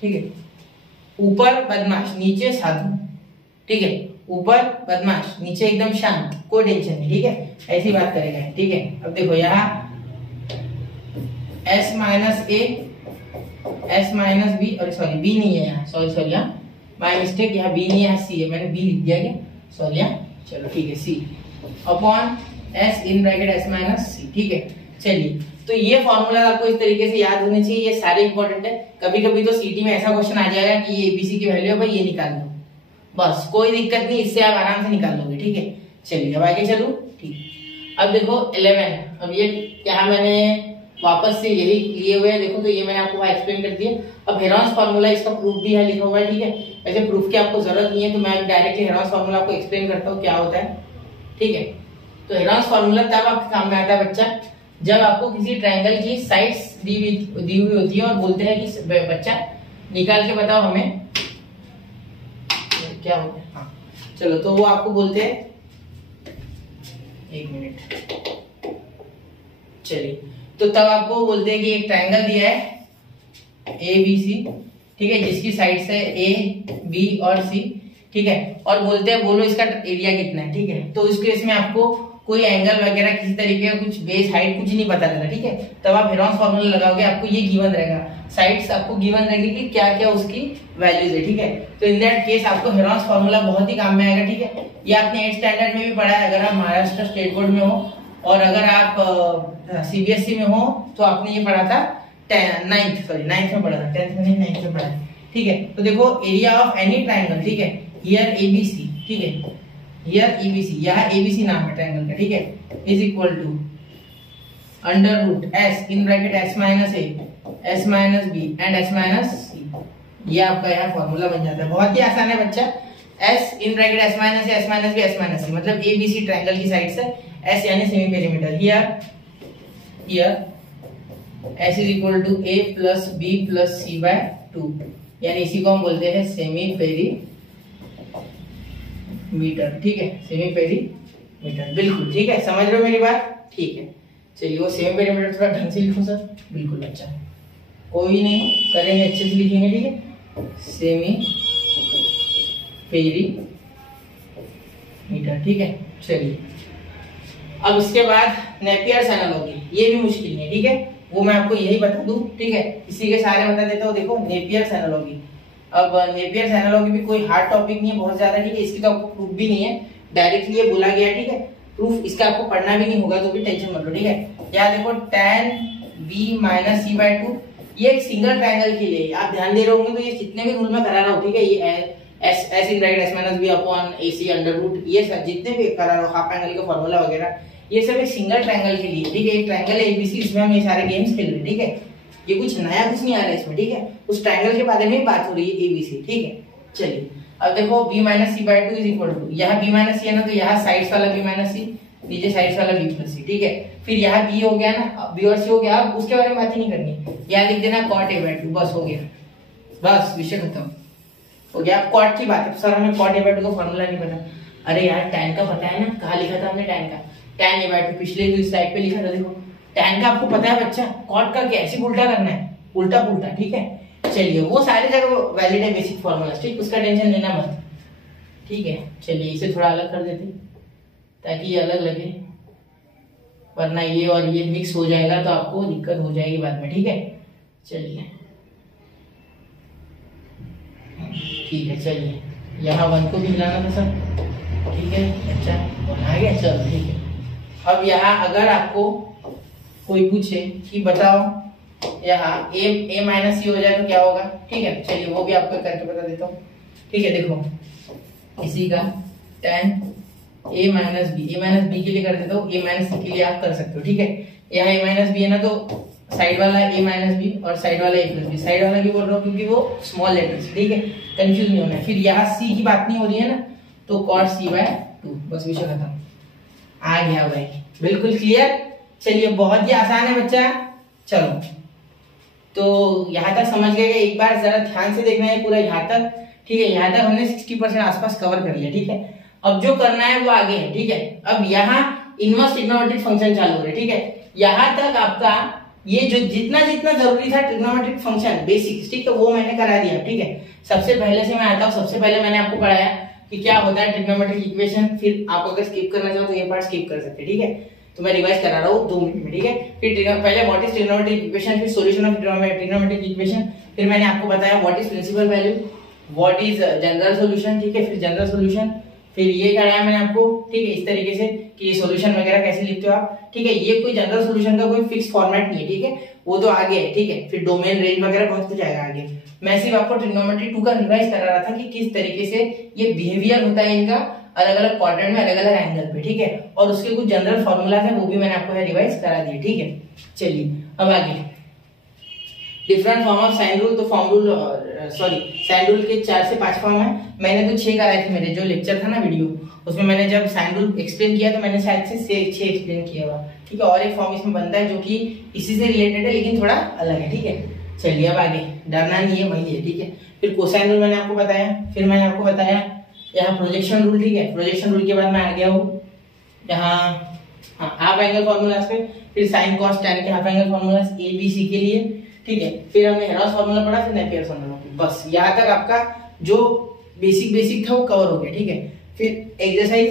ठीक है, ऊपर बदमाश नीचे साधु, ठीक है, ऊपर बदमाश नीचे एकदम शांत, कोई टेंशन नहीं, ठीक है, ऐसी बात करेगा, ठीक है। अब देखो यहाँ s minus a s minus b, और सॉरी b नहीं है यहाँ, सॉरी यहाँ माय मिस्टेक, यहाँ b नहीं है, यहाँ c है, मैंने b लिख दिया क्या, सॉरी यहाँ, चलो ठीक है, c upon s in bracket s minus c, ठीक है। चलिए, तो ये फॉर्मूला आपको इस तरीके से याद होने चाहिए, ये सारे इंपॉर्टेंट है। कभी कभी तो सीटी में ऐसा क्वेश्चन आ जाएगा कि ये एबीसी की वैल्यू है भाई, ये निकाल दो, बस कोई दिक्कत नहीं, इससे आप आराम से निकाल लोगे, ठीक है। चलिए, अब आगे चलो, ठीक। अब देखो 11, अब ये यहाँ मैंने वापस से यही लिए हुए हैं, देखो तो ये मैंने आपको एक्सप्लेन कर दिया। अब हेरॉन्स फार्मूला, इसका प्रूफ भी है लिखा हुआ है, ठीक है। वैसे प्रूफ की आपको जरूरत नहीं है, तो मैं डायरेक्टली हेरॉन्स फार्मूला आपको एक्सप्लेन करता हूँ क्या होता है, ठीक है। तो हेरॉन्स फार्मूला तब आपके काम में आता है बच्चा, जब आपको किसी ट्रायंगल की साइड्स दी हुई होती है और बोलते हैं कि बच्चा निकाल के बताओ हमें क्या हो गया, हाँ चलो, तो वो आपको बोलते हैं, एक मिनट, चलिए, तो तब आपको बोलते हैं कि एक ट्रायंगल दिया है ABC, ठीक है, जिसकी साइड से A B और C, ठीक है, और बोलते हैं बोलो इसका एरिया कितना है, ठीक है। तो इस केस में आपको कोई एंगल वगैरह किसी तरीके का कुछ बेस हाइट कुछ नहीं पता रहता, ठीक है। तब आप हेरॉन्स फार्मूला लगाओगे, आपको ये गिवन रहेगा, साइड्स आपको गिवन रहेगी कि क्या क्या उसकी वैल्यूज है, ठीक है। तो इन दैट केस आपको हेरॉन्स फार्मूला बहुत ही काम में आएगा, ठीक है। ये आपने 8th स्टैंडर्ड में भी पढ़ा है, अगर आप महाराष्ट्र स्टेट बोर्ड में हो, और अगर आप CBSE में हो तो आपने ये पढ़ा था 9th में पढ़ा था, 10th में नहीं 9th में पढ़ा है, ठीक है। तो देखो एरिया ऑफ एनी ट्रायंगल, ठीक है, हियर ABC, ठीक है, हियर ABC, यहाँ ABC नाम है ट्रायंगल का, ठीक है, is equal to under root s in bracket s minus a s minus b and s minus c, ये आपका यहाँ फॉर्मूला बन जाता है। बहुत ही आसान है बच्चा, s in bracket s minus a s minus b s minus c, मतलब ABC ट्रायंगल की साइड से s यानी semi perimeter, here s is equal to a plus b plus c by 2, यानी इसी को हम बोलते हैं सेमी पेरीमीटर, ठीक है, सेमी पेरीमीटर, बिल्कुल ठीक है, समझ रहे हो मेरी बात, ठीक है। चलिए, वो सेमी पेरीमीटर थोड़ा ढंग से लिखो सर, बिल्कुल अच्छा, कोई नहीं, करेंगे अच्छे से लिखेंगे, ठीक है, सेमी पेरीमीटर, ठीक है। चलिए, अब इसके बाद नेपियर्स एनालॉजी, ये भी मुश्किल नहीं है, ठीक है, वो मैं आपको यही बता दूं, ठीक है, इसी के सारे बता देता हूँ। देखो नेपियर्स एनालॉजी, अब नेपियर्स एनालॉजी भी कोई हार्ड टॉपिक नहीं है बहुत ज्यादा, ठीक है, इसकी तो आपको प्रूफ भी नहीं है, डायरेक्टली ये बोला गया, ठीक है, प्रूफ इसका आपको पढ़ना भी नहीं होगा, तो भी टेंशन मत लो, ठीक है। यहाँ देखो tan b माइनस c/2, ये एक सिंगल ट्रायंगल के लिए, आप ध्यान दे रहे होंगे, तो ये जितने भी रूल में करा रहा हूँ, ठीक है, ये s in bracket s minus b upon ac under root, ये सब जितने भी करा रहा हूँ, हाफ एंगल का फॉर्मूला वगैरह, ये सब एक सिंगल ट्रायंगल के लिए, ठीक है, एक ट्रायंगल है ABC, इसमें हम ये सारे गेम्स खेल रहे हैं, ठीक है, ये कुछ नया कुछ नहीं आ रहा है इसमें, ठीक है, उस ट्रायंगल के बारे में बात हो रही है ABC, ठीक है। चलिए, अब देखो b minus c/2 is equal to, यहाँ b माइनस c है ना, तो यहाँ साइड्स वाला b माइनस c, नीचे साइड्स वाला b प्लस c, ठीक है। फिर यहाँ b हो गया ना, b और c हो गया, अब उसके बारे में बात ही नहीं करनी, यहाँ लिख देना cot a/2, बस हो गया, बस विषय खत्म हो गया। अब cot की बात है, सर हमें cot a/2 का फॉर्मूला नहीं पता, अरे यार tan का पता है ना, कहाँ लिखा था हमने tan का, tan a/2 पिछले जो स्लाइड पे लिखा था, देखो tan का आपको पता है बच्चा, cot का कैसे उल्टा करना है, उल्टा पुल्टा, ठीक है। चलिए, वो सारी जगह वैलिड है बेसिक फॉर्मूला, ठीक, उसका टेंशन लेना मत, ठीक है। चलिए, इसे थोड़ा अलग कर देते ताकि ये अलग लगे, वरना ये और ये मिक्स हो जाएगा तो आपको दिक्कत हो जाएगी बाद में, ठीक है। चलिए, ठीक है चलिए, यहाँ 1 को भी मिलाना था सर, ठीक है। अच्छा आ गया, चलो ठीक है। अब यहाँ अगर आपको कोई पूछे कि बताओ यहाँ a माइनस सी हो जाए तो क्या होगा, ठीक है। चलिए वो भी आपको करके बता देता हूँ, ठीक है। देखो इसी का tan a माइनस बी के लिए कर देता हूँ, a माइनस सी के लिए आप कर सकते हो, ठीक है। यहाँ a माइनस बी है ना, तो साइड वाला a माइनस बी और साइड वाला a प्लस बी। साइड वाला भी बोल रहा हूँ क्योंकि वो स्मॉल लेटर्स, ठीक है, कंफ्यूज नहीं होना है। फिर यहाँ c की बात नहीं हो रही है ना, तो cos c/2, बस विषय खत्म। आ गया भाई, बिल्कुल क्लियर। चलिए बहुत ही आसान है बच्चा। चलो तो यहाँ तक समझ गए, एक बार जरा ध्यान से देखना है पूरा यहाँ तक, ठीक है। यहाँ तक हमने 60% आसपास कवर कर लिया, ठीक है। अब जो करना है वो आगे है, ठीक है। अब यहाँ इनवर्स ट्रिग्नोमेट्रिक फंक्शन चालू हो रहा है, ठीक है। यहाँ तक आपका ये जो जितना जितना जरूरी था ट्रिग्नोमेट्रिक फंक्शन बेसिक्स, ठीक है, वो मैंने करा दिया, ठीक है। सबसे पहले से मैं आता हूँ, सबसे पहले मैंने आपको पढ़ाया कि क्या होता है ट्रिग्नोमेट्रिक इक्वेशन। फिर आप अगर स्किप करना चाहो तो ये पार्ट स्किप कर सकते हैं, ठीक है। तो मैं रिवाइज करा रहा हूँ 2 मिनट में, ठीक है। फिर पहले व्हाट इज ट्रिग्नोमेट्रिक इक्वेशन, फिर सॉल्यूशन ऑफ ट्रिग्नोमेट्रिक इक्वेशन, फिर मैंने आपको बताया what is principal value, what is general solution, ठीक है। फिर जनरल सॉल्यूशन, फिर ये कराया मैंने आपको, ठीक है, इस तरीके से कि ये सॉल्यूशन वगैरह कैसे लिखते हो आप, ठीक है। ये कोई जनरल सॉल्यूशन का कोई फिक्स फॉर्मेट नहीं है, ठीक है, वो तो आगे है, ठीक है। फिर डोमेन, रेंज वगैरह बहुत कुछ आएगा आगे। मैं सिर्फ आपको ट्रिग्नोमेट्री 2 का रिवाइज करा रहा था कि किस तरीके से ये बिहेवियर होता है इनका अलग अलग क्वाड्रेंट में, अलग अलग एंगल पे, ठीक है। और उसके कुछ जनरल फॉर्मूला है, वो भी मैंने आपको रिवाइज करा दिए, ठीक है। चलिए अब आगे different form of sine rule. तो फॉर्म रूल साइन रूल के 4 से 5 फॉर्म है। मैंने तो 6 कराए थे, मेरे जो लेक्चर था ना वीडियो, उसमें मैंने जब साइन रूल एक्सप्लेन किया तो मैंने शायद से 6 एक्सप्लेन किया हुआ, ठीक है। और एक फॉर्म इसमें बनता है जो कि इसी से रिलेटेड है लेकिन थोड़ा अलग है, ठीक है। चलिए अब आगे, डरना नहीं है, वही है, ठीक है। फिर कोसाइन रूल मैंने आपको बताया, फिर मैंने आपको बताया यहाँ प्रोजेक्शन रूल, ठीक है। प्रोजेक्शन रूल के बाद मैं आ गया हूँ यहाँ हाफ एंगल फॉर्मूलाज पे, फिर साइन कॉस टैन के half angle formulas A B C के लिए, ठीक है। फिर हमने हेरॉस फॉर्मूला पढ़ा, फिर नेपियर फॉर्मूला, बस यहाँ तक आपका जो बेसिक था वो कवर हो गया, ठीक है। फिर एक्सरसाइज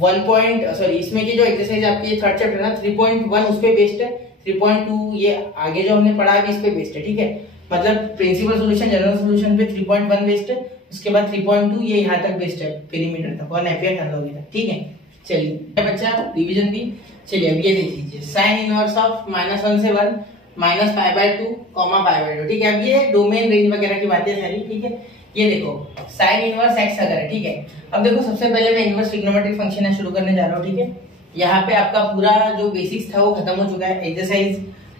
1 इसमें की जो एक्सरसाइज आपकी थर्ड चैप्टर ना 3.1 उस पे बेस्ड है, 3.2 ये आगे जो हमने पढ़ा है इस पे बेस्ड है, ठीक है। मतलब प्रिंसिपल सॉल्यूशन जनरल सॉल्यूशन पे 3.1 बेस्ड है, उसके बाद 3.2 ये यहाँ तक बेस्ड है पेरीमीटर तक और नेपियर एनालॉजी तक, ठीक है। चलिए बच्चा रिवीजन भी, चलिए अब ये देख लीजिए साइन इनवर्स ऑफ -1 से 1 -π/2, π/2, ठीक है। अब ये डोमेन रेंज वगैरह की बातें सारी, ठीक है। ये देखो साइन इनवर्स x अगर है, ठीक है। अब देखो सबसे पहले मैं इनवर्स ट्रिग्नोमेट्रिक फंक्शन है शुरू करने जा रहा हूँ, ठीक है। यहाँ पे आपका पूरा जो बेसिक्स था वो खत्म हो चुका है। एक्सरसाइज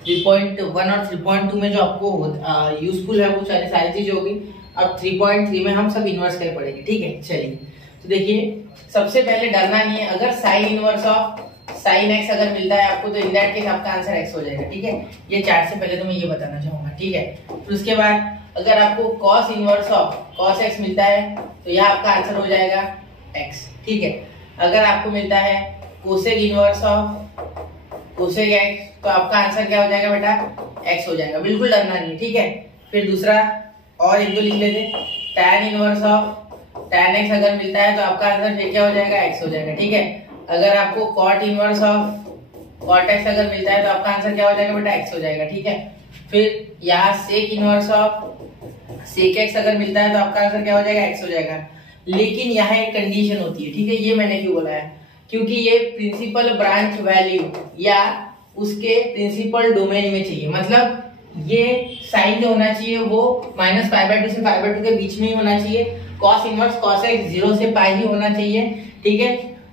3.1 और 3.2 में जो आपको यूजफुल है वो सारी चीजें होगी। अब 3.3 में हम सब इनवर्स कर पड़ेंगे, ठीक है। चलिए तो देखिए सबसे पहले डरना नहीं है, अगर sign inverse of sine x अगर मिलता है आपको तो इन दैट केस आपका आंसर x हो जाएगा, ठीक है। ये 4 से पहले तो मैं ये बताना चाहूंगा, ठीक है। फिर उसके बाद अगर आपको cos inverse of cos x मिलता है तो यह आपका आंसर हो जाएगा x, ठीक है। अगर आपको मिलता है cosec inverse of cosec x तो आपका आंसर क्या हो जाएगा बेटा, x हो जाएगा, बिल्कुल डरना नहीं, ठीक है। फिर दूसरा और एक दो लिख लेते, tan inverse of tan x अगर मिलता है तो आपका आंसर फिर क्या हो जाएगा, x हो जाएगा, ठीक है। अगर आपको cot inverse of cot x अगर मिलता है तो आपका आंसर क्या हो जाएगा बेटा, x हो जाएगा, ठीक है। फिर यहाँ sec inverse of sec x अगर मिलता है तो आपका आंसर क्या हो जाएगा, x हो जाएगा। लेकिन यहाँ एक कंडीशन होती है, ठीक है। ये मैंने क्यों बोला है, क्योंकि ये प्रिंसिपल ब्रांच वैल्यू या उसके प्रिंसिपल डोमेन में चाहिए। मतलब ये साइन जो होना चाहिए वो -π/2 से π/2 के बीच में ही होना चाहिए। cos इनवर्स cos x 0 से π ही होना चाहिए, ठीक है।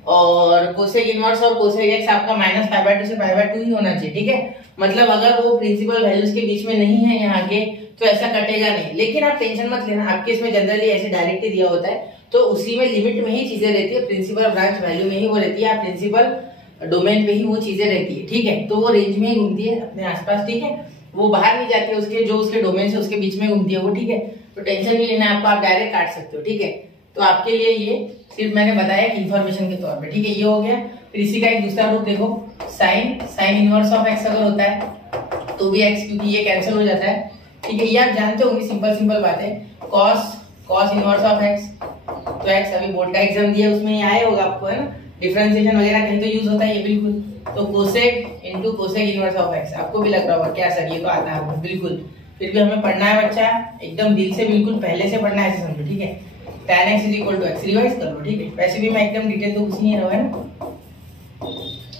और कोसेक इनवर्स और कोसेक x आपका -π/2 से π/2 ही होना चाहिए, ठीक है। मतलब अगर वो प्रिंसिपल वैल्यूज के बीच में नहीं है यहाँ के तो ऐसा कटेगा नहीं। लेकिन आप टेंशन मत लेना, आपके इसमें जनरली ऐसे डायरेक्ट ही दिया होता है तो उसी में लिमिट में ही चीजें रहती है, प्रिंसिपल ब्रांच वैल्यू में ही वो रहती है, प्रिंसिपल डोमेन पे ही वो चीजें रहती है, ठीक है। तो वो रेंज में ही घूमती है अपने आसपास, ठीक है। वो बाहर नहीं जाती है, उसके जो उसके डोमेन से उसके बीच में घूमती है वो, ठीक है। तो टेंशन नहीं लेना आपको, आप डायरेक्ट काट सकते हो, ठीक है। तो आपके लिए ये सिर्फ मैंने बताया कि इन्फॉर्मेशन के तौर पे, ठीक है। ये हो गया। फिर इसी का एक दूसरा रूप देखो, साइन इनवर्स ऑफ x अगर होता है तो भी x, क्योंकि ये कैंसिल हो जाता है, ठीक है। ये आप जानते होंगे, सिंपल बातें। cos इनवर्स ऑफ x तो x अभी बोर्ड का एग्जाम दिया उसमें ये आया होगा आपको, है ना। डिफरेंशिएशन वगैरह कहीं तो यूज होता है ये, बिल्कुल। तो cosec into cosec inverse of x आपको भी लग रहा होगा क्या सर, ये तो आता है बिल्कुल। फिर भी हमें पढ़ना है बच्चा, एकदम दिल से बिल्कुल पहले से पढ़ना है, ऐसे समझो, ठीक है। tan x = x रिवाइज कर लो, ठीक है। वैसे भी मैं एकदम डिटेल तो कुछ नहीं रहा है ना,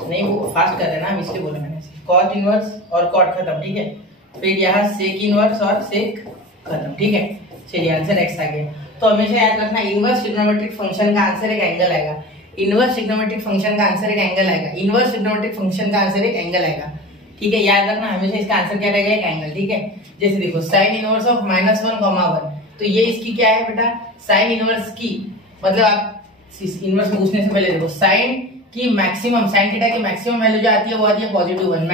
नहीं वो फास्ट कर रहे ना हम, इसलिए बोला मैंने। cos इनवर्स और cot खत्म, ठीक है। फिर यहाँ sec इनवर्स और sec खत्म, ठीक है। चलिए आंसर x आ गया। तो हमेशा याद रखना इनवर्स ट्रिग्नोमेट्रिक फंक्शन का आंसर एक एंगल आएगा, इनवर्स ट्रिग्नोमेट्रिक फंक्शन का आंसर एक एंगल आएगा, इनवर्स ट्रिग्नोमेट्रिक फंक्शन का आंसर एक एंगल आएगा, ठीक है। याद रखना हमेशा इसका आंसर क्या रहेगा, एक एंगल, ठीक है। जैसे देखो sin इनवर्स ऑफ -1, 1, तो ये इसकी क्या है बेटा, sin इनवर्स की, मतलब आप इनवर्स में घुसने से पहले देखो sin की मैक्सिमम, sin थीटा की मैक्सिमम वैल्यू जो आती है वो आती है +1,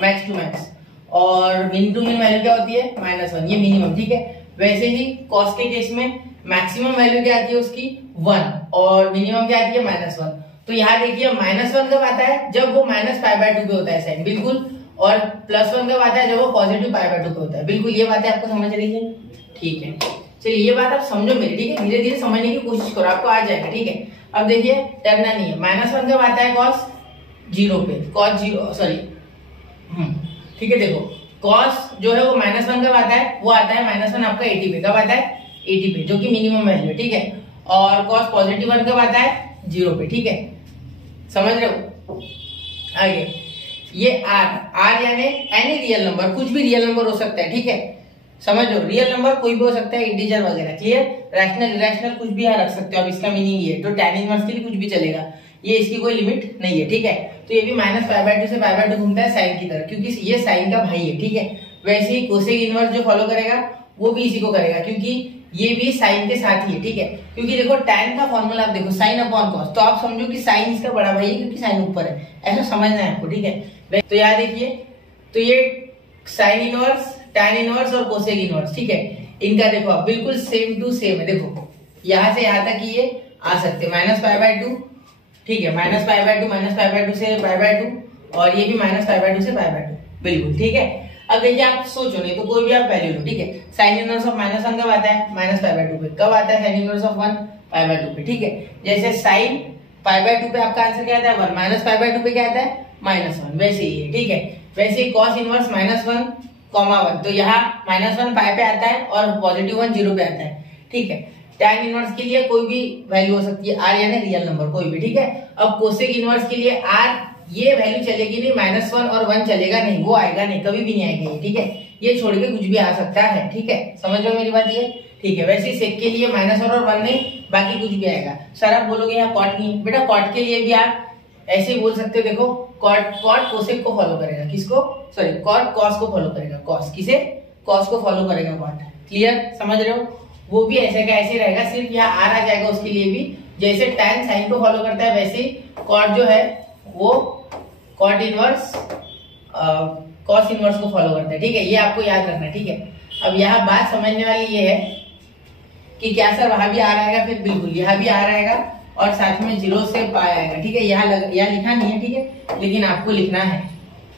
मैक्स टू मैक्स, और मिन टू मिन वैल्यू क्या होती है -1, ये मिनिमम, ठीक है। वैसे ही cos के केस में मैक्सिमम वैल्यू क्या आती है उसकी 1 और मिनिमम क्या आती है -1। तो यहाँ देखिए -1 कब आता है, जब वो -π/2 पे होता है साइन, बिल्कुल, और +1 कब आता है, जब वो पॉजिटिव π/2 पे होता है, बिल्कुल। ये बातें आपको समझ रही है, ठीक है। चलिए ये बात आप समझो मेरी, ठीक है। धीरे धीरे समझने की कोशिश करो, आपको आ जाएगा, ठीक है। अब देखिए डरना नहीं है, -1 कब आता है cos 0 पे, cos 0 सॉरी, ठीक है। देखो cos जो है वो -1 कब आता है, वो आता है -1 आपका 80 पे, कब आता है 80 पे, जो कि मिनिमम वैल्यू है, ठीक है। और cos +1 कब आता है 0 पे, ठीक है। समझ रहे हो। आगे ये r यानी एनी रियल नंबर, कुछ भी रियल नंबर हो सकता है, ठीक है। समझ लो, रियल नंबर कोई भी हो सकता है, इंटीजर वगैरह, क्लियर। रैशनल इरेशनल कुछ भी यहाँ रख सकते हो आप, इसका मीनिंग ये है। तो tan इनवर्स के लिए कुछ भी चलेगा, ये इसकी कोई लिमिट नहीं है, ठीक है। तो ये भी -π/2 से π/2 घूमता है साइन की तरह, क्योंकि ये साइन का भाई है, ठीक है। वैसे ही कोसेक इनवर्स जो फॉलो करेगा वो भी इसी को करेगा, क्योंकि ये भी साइन के साथ ही है, ठीक है। क्योंकि देखो tan का फॉर्मूला आप देखो sin/cos, तो आप समझो कि साइन इसका बड़ा भाई है, क्योंकि साइन ऊपर है, ऐसा समझना है आपको, ठीक है। तो याद देखिए, तो ये साइन इनवर्स, tan इनवर्स और कोसेक इनवर्स, ठीक है। इनका देखो आप बिल्कुल सेम टू सेम है, देखो यहां से यहां तक ये आ सकते -π/2, ठीक है। -π/2 से π/2, और ये भी -π/2 से π/2, बिल्कुल, ठीक है। अब देखिए आप सोचो, नहीं तो कोई भी आप वैल्यू लो, ठीक है। sin इनवर्स ऑफ -1 कब आता है, -π/2 पे, कब आता है sin इनवर्स ऑफ 1 π/2 पे, ठीक है। जैसे sin π/2 पे आपका आंसर क्या आता है 1, -π/2 पे क्या आता है -1, वैसे ही है, ठीक है। वैसे ही cos इनवर्स -1, 1, तो यहाँ -1 π पे आता है और +1 0 पे आता है, ठीक है। tan इनवर्स के लिए कोई भी वैल्यू हो सकती है, r यानी रियल नंबर कोई भी, ठीक है। अब कोसेक इनवर्स के लिए r ये वैल्यू चलेगी नहीं, -1 और 1 चलेगा नहीं, वो आएगा नहीं, कभी भी नहीं आएगा ये, ठीक है। ये छोड़ के कुछ भी आ सकता है, ठीक है। समझ लो मेरी बात ये, ठीक है। वैसे सेक के लिए -1 और 1 नहीं, बाकी कुछ भी आएगा। सर आप बोलोगे यहाँ कॉट नहीं, बेटा कॉट के लिए भी आप ऐसे ही बोल सकते हो, देखो कॉट कोसेक को फॉलो करेगा, किसको, सॉरी कॉट कॉस को फॉलो करेगा, कॉस किसे, कॉस को फॉलो करेगा कॉट, क्लियर, समझ रहे हो। वो भी ऐसे का ऐसे रहेगा, सिर्फ यहाँ r आ जाएगा उसके लिए भी, जैसे tan साइन को फॉलो करता है वैसे कॉट जो है वो कॉट इनवर्स कॉस इनवर्स को फॉलो करता है, ठीक है। ये आपको याद रखना है, ठीक है। अब यहाँ बात समझने वाली ये है कि क्या सर वहां भी r आएगा, फिर बिल्कुल यहाँ भी r आएगा और साथ में 0 से π आएगा, ठीक है। यहाँ लिखा नहीं है, ठीक है, लेकिन आपको लिखना है,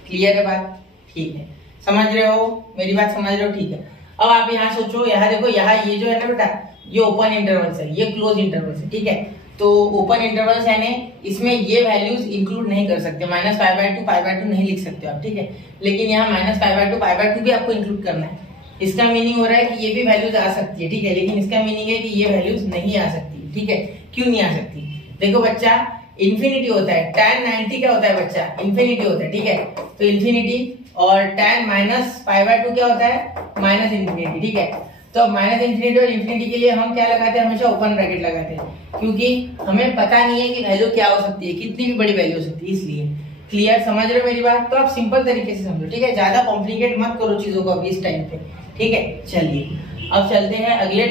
क्लियर है बात, ठीक है। समझ रहे हो मेरी बात, समझ रहे हो, ठीक है। अब आप यहाँ सोचो, यहाँ देखो, यहाँ ये जो है ना बेटा, ये ओपन इंटरवल्स है, ये क्लोज इंटरवल्स है, ठीक है। तो ओपन इंटरवल्स यानी इसमें ये वैल्यूज इंक्लूड नहीं कर सकते, -π/2 π/2 नहीं लिख सकते आप, ठीक है। लेकिन यहाँ -π/2 π/2 भी आपको इंक्लूड करना है। इसका मीनिंग हो रहा है कि ये भी वैल्यूज आ सकती है, ठीक है, लेकिन इसका मीनिंग है कि ये वैल्यूज नहीं आ सकती, ठीक है। क्यों नहीं आ सकती, देखो बच्चा, इन्फिनिटी होता है, tan 90 क्या होता है बच्चा, इन्फिनिटी होता है, ठीक है। तो इन्फिनिटी और tan -π/2 क्या होता है, -इन्फिनिटी, ठीक है। तो अब -इन्फिनिटी और इन्फिनिटी के लिए हम क्या लगाते हैं, हमेशा ओपन ब्रैकेट लगाते हैं, क्योंकि हमें पता नहीं है कि वैल्यू क्या हो सकती है, कितनी भी बड़ी वैल्यू हो सकती है, इसलिए, क्लियर, समझ रहे हो मेरी बात। तो आप सिंपल तरीके से समझो, ठीक है, ज्यादा कॉम्प्लिकेट मत करो चीजों को अभी इस टाइम पे, ठीक है। चलिए अब चलते हैं अगले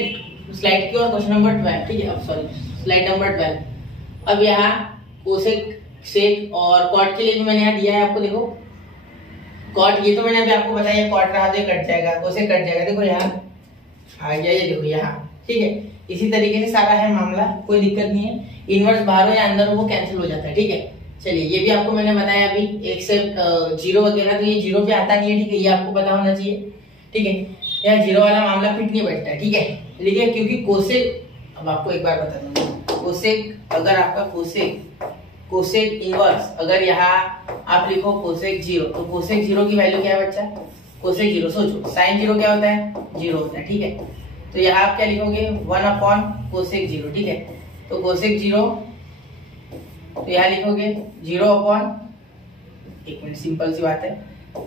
स्लाइड की ओर, क्वेश्चन नंबर 12, ठीक है। अब सॉरी, स्लाइड नंबर 12। अब यहाँ कोसेक, सेक और कॉट के लिए भी मैंने यहाँ दिया है आपको, देखो कॉट, ये तो मैंने अभी आपको बताया, कॉट रहा तो कट जाएगा, कोसेक कट जाएगा, देखो यहाँ आ गया, ये देखो यहाँ, ठीक है। इसी तरीके से सारा है मामला, कोई दिक्कत नहीं है। इनवर्स बाहर हो या अंदर हो वो कैंसिल हो जाता है, ठीक है। चलिए ये भी आपको मैंने बताया अभी, 1 से 0 वगैरह, तो ये 0 पे आता नहीं है, ठीक है, ये आपको पता होना चाहिए, ठीक है। यहाँ 0 वाला मामला फिट नहीं बैठता है, ठीक है, लेकिन क्योंकि कोसेक, अब आपको एक बार बता दूंगा, कोसेक, अगर आपका कोसेक इनवर्स, अगर यहाँ आप लिखो कोसेक 0, तो कोसेक 0 की वैल्यू क्या है बच्चा, कोसेक जीरो। सोचो साइन जीरो क्या होता है, जीरो होता है, ठीक है। तो यहाँ आप क्या लिखोगे, 1 अपॉन कोसेक जीरो, ठीक है। तो कोसेक जीरो, तो यहाँ लिखोगे 0 अपॉन, एक मिनट, सिंपल सी बात है,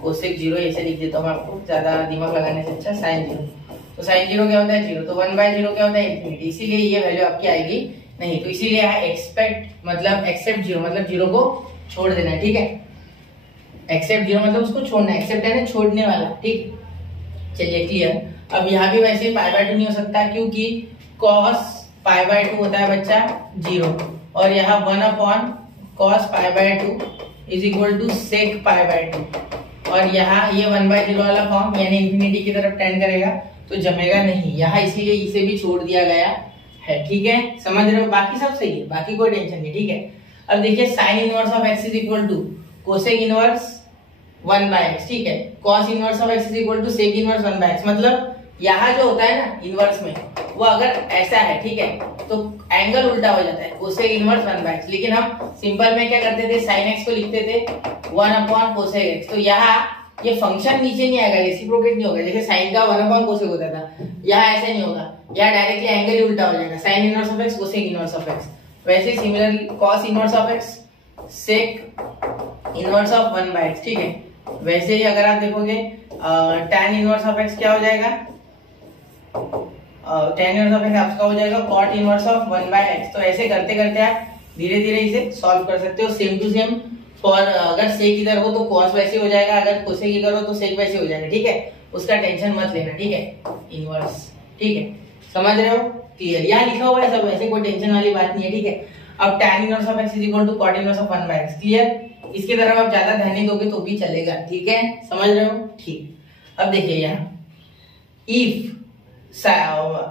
कोसेक जीरो ऐसे लिख देता हूँ मैं आपको, ज्यादा दिमाग लगाने से अच्छा, साइन जीरो। तो साइन जीरो क्या होता है, जीरो। तो 1/0 क्या होता है, इंफिनिटी, इसीलिए ये वैल्यू आपकी आएगी नहीं। तो इसीलिए यहाँ एक्सपेक्ट मतलब एक्सेप्ट जीरो, मतलब जीरो को छोड़ देना है, ठीक है। एक्सेप्ट जीरो मतलब उसको छोड़ना, एक्सेप्ट है ना छोड़ने वाला, ठीक। चलिए क्लियर। अब यहाँ भी वैसे π/2 नहीं हो सकता, क्योंकि cos π/2 होता है बच्चा जीरो, और यहाँ 1 upon cos π/2 is equal to sec π/2, और यहाँ ये 1/0 वाला फॉर्म यानी इंफिनिटी की तरफ टेंड करेगा, तो जमेगा नहीं यहाँ, इसीलिए इसे भी छोड़ दिया गया है, ठीक है। समझ रहे हो, बाकी सब सही है, बाकी कोई टेंशन नहीं, ठीक है। अब देखिए sine inverse of x is equal to cosec inverse 1/x, ठीक है। cos inverse of x is equal to sec inverse 1/x, मतलब यहाँ जो होता है ना इनवर्स में, वो अगर ऐसा है, ठीक है, तो एंगल उल्टा हो जाता है, कोसेक इनवर्स 1/x। लेकिन हम सिंपल में क्या करते थे, साइन x को लिखते थे 1 अपॉन कोसेक x। तो यहाँ ये फंक्शन नीचे नहीं आएगा, रेसिप्रोकेट नहीं होगा, जैसे साइन का 1 अपॉन कोसेक होता था, यहाँ ऐसा नहीं होगा, यहाँ डायरेक्टली एंगल ही उल्टा हो जाएगा, sine inverse of x cosec inverse of x। वैसे similarly cos inverse of x sec inverse of 1/x, ठीक है। वैसे ही अगर आप देखोगे tan इनवर्स ऑफ x क्या हो जाएगा, tan इनवर्स ऑफ x आपका हो जाएगा cot इनवर्स ऑफ 1/x। तो ऐसे करते करते आप धीरे धीरे इसे सॉल्व कर सकते हो, सेम टू सेम। फॉर अगर सेक इधर हो तो cos वैसे हो जाएगा, अगर कोसेक इधर हो तो सेक वैसे हो जाएगा, ठीक है। उसका टेंशन मत लेना, ठीक है, इनवर्स, ठीक है। समझ रहे हो, क्लियर। यहाँ लिखा हुआ है सब, वैसे कोई टेंशन वाली बात नहीं है, ठीक है। अब tan inverse of x is equal to cot inverse of 1/x, clear. इसके तरफ आप ज्यादा ध्यान नहीं दोगे तो भी चलेगा, ठीक है, समझ रहे हो, ठीक। अब देखिए यहाँ if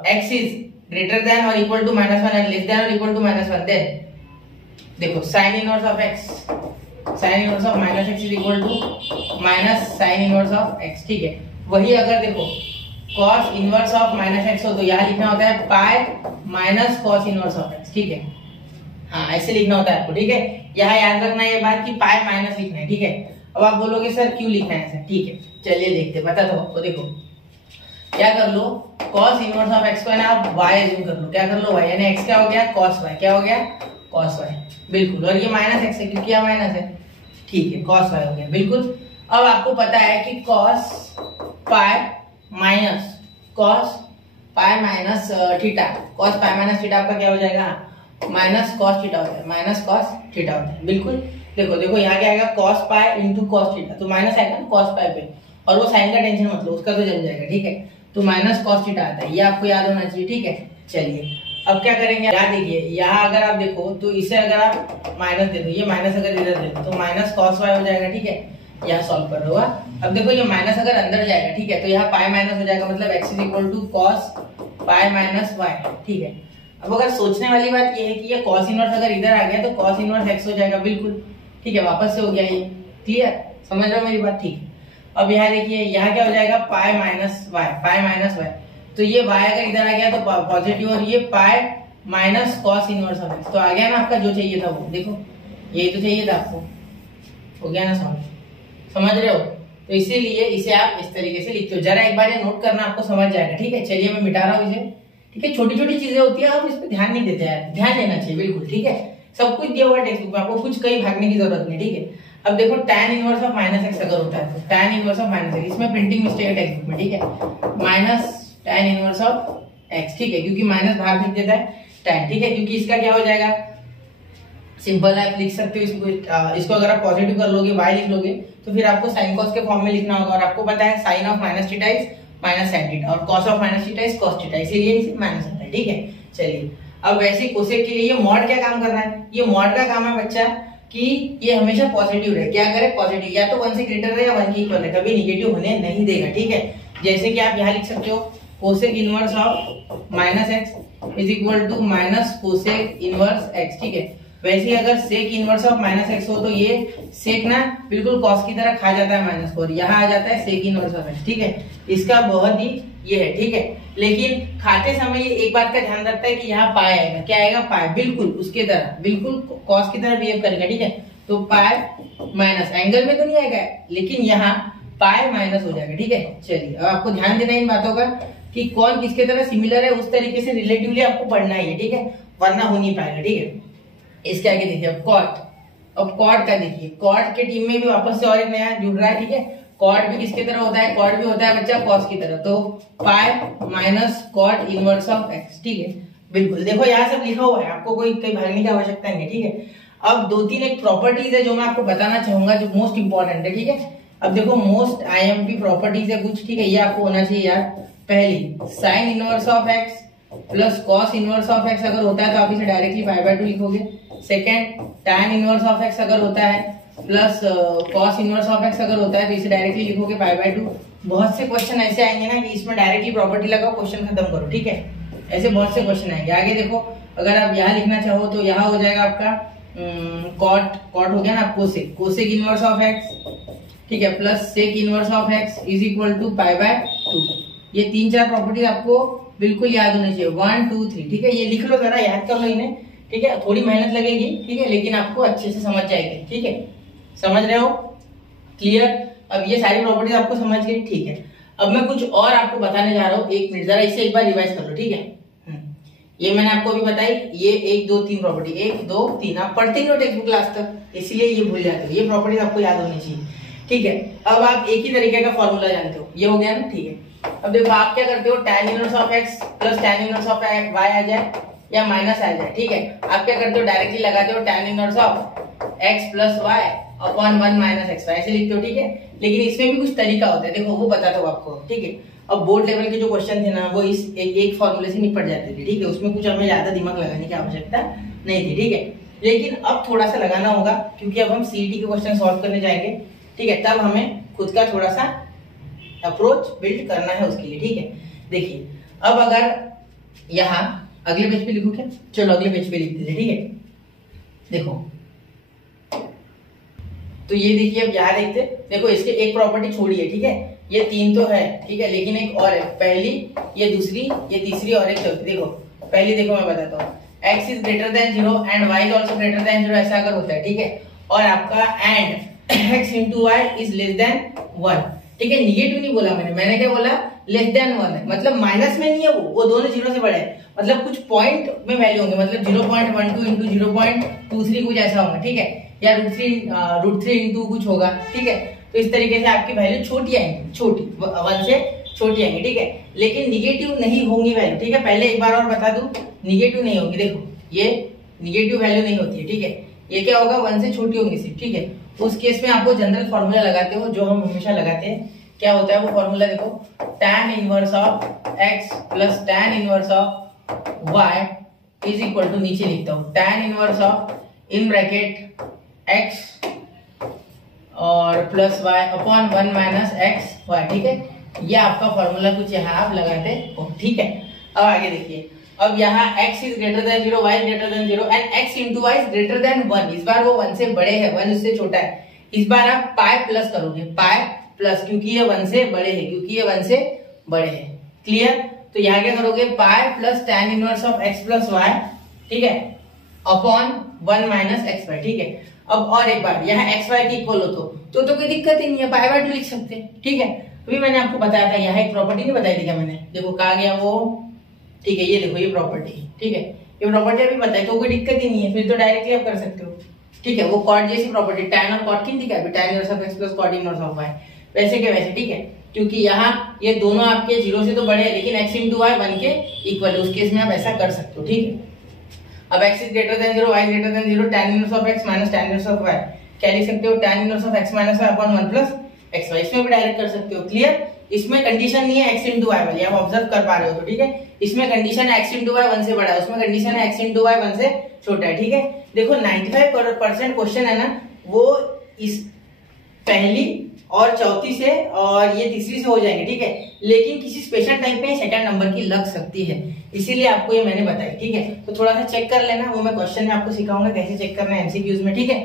x is greater than और equal to -1 and less than और इक्वल टू -1, देन देखो sine inverse of x, sine inverse of -x is equal to minus sine inverse of x, ठीक है। वही अगर देखो cos इनवर्स ऑफ -x हो तो यहाँ लिखना होता है pi minus cos inverse of x, ठीक है। हाँ ऐसे लिखना होता है आपको, ठीक है। यहाँ याद रखना ये बात कि पाई माइनस लिखना है, ठीक है। अब आप बोलोगे सर क्यों लिखना है ऐसा, ठीक है, चलिए देखते, बता दो आपको। देखो क्या कर लो, cos इनवर्स ऑफ x को है ना आप y एज्यूम कर लो, क्या कर लो y, यानी x क्या हो गया cos y, क्या हो गया cos y, बिल्कुल। और ये -x है क्योंकि यहाँ माइनस है, ठीक है, cos y हो गया, बिल्कुल। अब आपको पता है कि cos pi minus cos pi minus theta, cos pi minus theta आपका क्या हो जाएगा, माइनस cos थीटा होता है, माइनस cos थीटा होता है, बिल्कुल। देखो देखो यहाँ क्या आएगा cos pi into cos theta, तो माइनस आएगा ना cos पाई पे, और वो साइन का टेंशन मत लो, उसका तो जम जाएगा, ठीक है। तो माइनस cos थीटा आता है, ये आपको याद होना चाहिए, ठीक है। चलिए अब क्या करेंगे, यहाँ देखिए, यहाँ अगर आप देखो तो इसे अगर आप माइनस दे दो, ये माइनस अगर इधर दे दो तो माइनस cos y हो जाएगा, ठीक है। यहाँ सॉल्व कर रहा होगा। अब देखो ये माइनस अगर अंदर जाएगा, ठीक है, तो यहाँ पाई माइनस हो जाएगा, मतलब x is equal to cos pi minus y, ठीक है। अब अगर सोचने वाली बात ये है कि ये cos इनवर्स अगर इधर आ गया तो cos इनवर्स x हो जाएगा, बिल्कुल, ठीक है, वापस से हो गया ये, क्लियर, समझ रहे हो मेरी बात, ठीक है। अब यहाँ देखिए, यहाँ क्या हो जाएगा पाई माइनस y, पाई माइनस y, तो ये y अगर इधर आ गया तो पॉजिटिव, और ये pi minus cos inverse of x, तो आ गया ना आपका जो चाहिए था वो, देखो यही तो चाहिए था आपको, हो गया ना सॉल्व, समझ रहे हो। तो इसीलिए इसे आप इस तरीके से लिखते हो, जरा एक बार ये नोट करना, आपको समझ जाएगा, ठीक है। चलिए मैं मिटा रहा हूँ इसे, ठीक है। छोटी छोटी चीजें होती है, आप इस पर ध्यान नहीं देते हैं, ध्यान देना चाहिए, बिल्कुल, ठीक है। सब कुछ दिया हुआ टेक्स्ट बुक में, आपको कुछ कहीं भागने की जरूरत नहीं, ठीक है। अब देखो tan इनवर्स ऑफ -x अगर होता है तो tan इनवर्स ऑफ -x, इसमें प्रिंटिंग मिस्टेक है टेक्स्ट बुक में, ठीक है, minus tan inverse of x, ठीक है, क्योंकि माइनस बाहर लिख देता है tan, ठीक है। क्योंकि इसका क्या हो जाएगा, सिंपल आप लिख सकते हो इसको अगर आप पॉजिटिव कर लोगे, y लिख लोगे, तो फिर आपको साइन कॉस के फॉर्म में लिखना होगा, और आपको पता है sine of minus theta is minus sine theta, और cos of minus theta is cos theta, इसीलिए इसे माइनस होता है, ठीक है। चलिए अब वैसे कोसेक के लिए ये मॉड क्या काम कर रहा है, ये मॉड का काम है बच्चा कि ये हमेशा पॉजिटिव रहे, क्या करे पॉजिटिव, या तो 1 से ग्रेटर रहे या 1 के इक्वल रहे, कभी निगेटिव होने नहीं देगा, ठीक है। जैसे कि आप यहाँ लिख सकते हो cosec inverse of -x is equal to minus cosec inverse x, ठीक है। वैसे ही अगर सेक इनवर्स ऑफ -x हो तो ये सेक ना बिल्कुल कॉस की तरह खा जाता है माइनस को, और यहाँ आ जाता है सेक इनवर्स ऑफ x, ठीक है। इसका बहुत ही ये है, ठीक है। लेकिन खाते समय ये एक बात का ध्यान रखता है कि यहाँ पाई आएगा, क्या आएगा पाई, बिल्कुल उसके तरह, बिल्कुल कॉस की तरह बिहेव करेगा, ठीक है। तो पाई माइनस एंगल में तो नहीं आएगा, लेकिन यहाँ पाई माइनस हो जाएगा, ठीक है। चलिए अब आपको ध्यान देना इन बातों का कि कौन किसके तरह सिमिलर है, उस तरीके से रिलेटिवली आपको पढ़ना ही है, ठीक है, वरना हो नहीं पाएगा, ठीक है। इसके आगे देखिए अब कॉट। अब कॉट का देखिए, कॉट के टीम में भी वापस से और एक नया जुड़ रहा है, ठीक है। कॉट भी किसके तरह होता है, कॉट भी होता है बच्चा कॉस की तरह, तो pi minus cot inverse of x, ठीक है। बिल्कुल देखो यहाँ सब लिखा हुआ है, आपको कोई कहीं भागने की आवश्यकता नहीं है, ठीक है। अब दो तीन एक प्रॉपर्टीज है जो मैं आपको बताना चाहूंगा, जो मोस्ट इंपॉर्टेंट है, ठीक है। अब देखो मोस्ट आईएमपी प्रॉपर्टीज है कुछ, ठीक है, ये आपको होना चाहिए यार। पहली sign inverse of x plus cos inverse of x अगर होता है तो आप इसे डायरेक्टली पाई बाय 2 लिखोगे। Second tan inverse of x अगर होता है plus cos inverse of x अगर होता है तो इसे डायरेक्टली लिखोगे पाई बाय 2। बहुत से क्वेश्चन ऐसे आएंगे ना कि इसमें डायरेक्टली प्रॉपर्टी लगाओ, क्वेश्चन खत्म करो, ठीक है। ऐसे बहुत से क्वेश्चन आएंगे। आगे देखो, अगर आप यहाँ लिखना चाहो तो यहाँ हो जाएगा आपका कॉट हो गया ना, कोसेक इनवर्स ऑफ एक्स, ठीक है, plus sec inverse of x is equal to pi by 2। ये 3-4 प्रॉपर्टीज आपको बिल्कुल याद होनी चाहिए, 1 2 3, ठीक है। ये लिख लो, जरा याद कर लो इन्हें, ठीक है। थोड़ी मेहनत लगेगी, ठीक है, लेकिन आपको अच्छे से समझ जाएगी, ठीक है। समझ रहे हो? क्लियर? अब ये सारी प्रॉपर्टीज आपको समझ गई, ठीक है। अब मैं कुछ और आपको बताने जा रहा हूँ, 1 मिनट, जरा इसे एक बार रिवाइज कर लो, ठीक है। ये मैंने आपको अभी बताई, ये 1 2 3 प्रॉपर्टी, 1 2 3 आप पढ़ते ही हो टेक्स्ट बुक क्लास तक, इसलिए ये भूल जाते हो। ये प्रॉपर्टीज आपको याद होनी चाहिए, ठीक है। अब आप एक ही तरीके का फॉर्मूला जानते हो, ये हो गया ना, ठीक है। अब देखो आप क्या करते हो, tan inverse of x plus tan inverse of y आ जाए या माइनस आ जाए, ठीक है। आप क्या करते हो, डायरेक्टली लगाते हो tan inverse of x plus y upon 1 minus x, ऐसे लिखते हो, ठीक है। लेकिन इसमें भी कुछ तरीका होता है, देखो वो बताता हूँ आपको, ठीक है। अब बोर्ड लेवल के जो क्वेश्चन थे ना, वो इस एक फॉर्मूले से निपट जाते थे, ठीक है। उसमें कुछ हमें ज्यादा दिमाग लगाने की आवश्यकता नहीं थी, ठीक है। लेकिन अब थोड़ा सा लगाना होगा, क्योंकि अब हम सीईटी के क्वेश्चन सॉल्व करने जाएंगे, ठीक है। तब हमें खुद का थोड़ा सा अप्रोच बिल्ड करना है उसके लिए, ठीक है। देखिए अब अगर यहाँ अगले पेज पे लिखूं क्या, चलो अगले पेज पे लिख दीजिए, ठीक है। देखो तो ये देखिए, अब यहाँ देखते, देखो इसके एक प्रॉपर्टी छोड़ी है, ठीक है। ये 3 तो है, ठीक है, लेकिन एक और है, पहली, ये दूसरी, ये तीसरी और एक चौथी। देखो पहली, देखो मैं बताता हूँ, x is greater than 0 and y is also greater than 0, ऐसा अगर होता है, ठीक है। और आपका and x into y is less than 1, ठीक है। निगेटिव नहीं बोला मैंने क्या बोला, लेस देन 1 है, मतलब माइनस में नहीं है, वो दोनों 0 से बड़े हैं, मतलब कुछ पॉइंट में वैल्यू होंगे, मतलब 0.12 इंटू 0.23 कुछ ऐसा होगा, ठीक है, या √3 इंटू कुछ होगा, ठीक है। तो इस तरीके से आपकी वैल्यू छोटी आएंगी, छोटी 1 से छोटी आएंगी, ठीक है। लेकिन निगेटिव नहीं होंगी वैल्यू, ठीक है। पहले एक बार और बता दूं, निगेटिव नहीं होगी, देखो ये निगेटिव वैल्यू नहीं होती है, ठीक है। ये क्या होगा, 1 से छोटी होंगी सिर्फ, ठीक है। उस केस में आपको जनरल फॉर्मूला लगाते हो, जो हम हमेशा लगाते हैं, क्या होता है वो फॉर्मूला, देखो tan inverse of x plus tan inverse of y is equal to, नीचे लिखता हूँ, tan inverse of in bracket x और plus y upon 1 minus x y, ठीक है। ये आपका फॉर्मूला कुछ यहाँ आप लगाते हो, ठीक है। अब आगे देखिए, अब यहाँ x is greater than 0, y is greater than 0 and x into y is greater than 1। इस बार वो 1 से बड़े है, 1 उससे छोटा है। इस बार आप पाई प्लस करोगे, पाई प्लस, क्योंकि ये 1 से बड़े है, क्योंकि ये 1 से बड़े है। क्लियर? तो यहाँ क्या करोगे, pi plus tan inverse of x plus y, ठीक है, अपॉन 1 माइनस एक्स वाई, ठीक है। अब और एक बार, यहाँ एक्स वाई की इक्वल हो तो कोई दिक्कत ही नहीं है, पाई बाय 2 लिख सकते हैं, ठीक है। अभी मैंने आपको बताया था, यहाँ एक प्रॉपर्टी नहीं बताई थी क्या मैंने, देखो कहा गया वो, ठीक है। ये देखो ये प्रॉपर्टी, ठीक है, ये प्रॉपर्टी अभी बताई, तो कोई दिक्कत ही नहीं है, फिर तो डायरेक्टली आप कर सकते हो, ठीक है। वो कॉट जैसी प्रॉपर्टी, tan और कॉट की, ठीक है, tan inverse of x plus cot inverse of y, वैसे के वैसे, ठीक है। क्योंकि यहाँ ये दोनों आपके 0 से तो बड़े हैं, लेकिन x इंटू वाई बन के इक्वल है, उस केस में आप ऐसा कर सकते हो, ठीक है। अब x is greater than 0, y is greater than 0, tan inverse of x minus tan inverse of y, क्या लिख सकते हो, tan inverse of x minus y upon 1 plus x y, इसमें भी डायरेक्ट कर सकते हो। क्लियर? इसमें कंडीशन नहीं है x इंटू वाई वाली, आप ऑब्जर्व कर पा रहे हो तो, ठीक है। इसमें कंडीशन है x इंटू वाई 1 से बड़ा है, उसमें कंडीशन है x इंटू वाई 1 से छोटा है, ठीक है। देखो 95% क्वेश्चन है ना, वो इस पहली और चौथी से और ये तीसरी से हो जाएंगे, ठीक है। लेकिन किसी स्पेशल टाइप में सेकंड नंबर की लग सकती है, इसीलिए आपको ये मैंने बताई, ठीक है। तो थोड़ा सा चेक कर लेना, वो मैं क्वेश्चन में आपको सिखाऊंगा कैसे चेक करना है एमसीक्यूज में, ठीक है।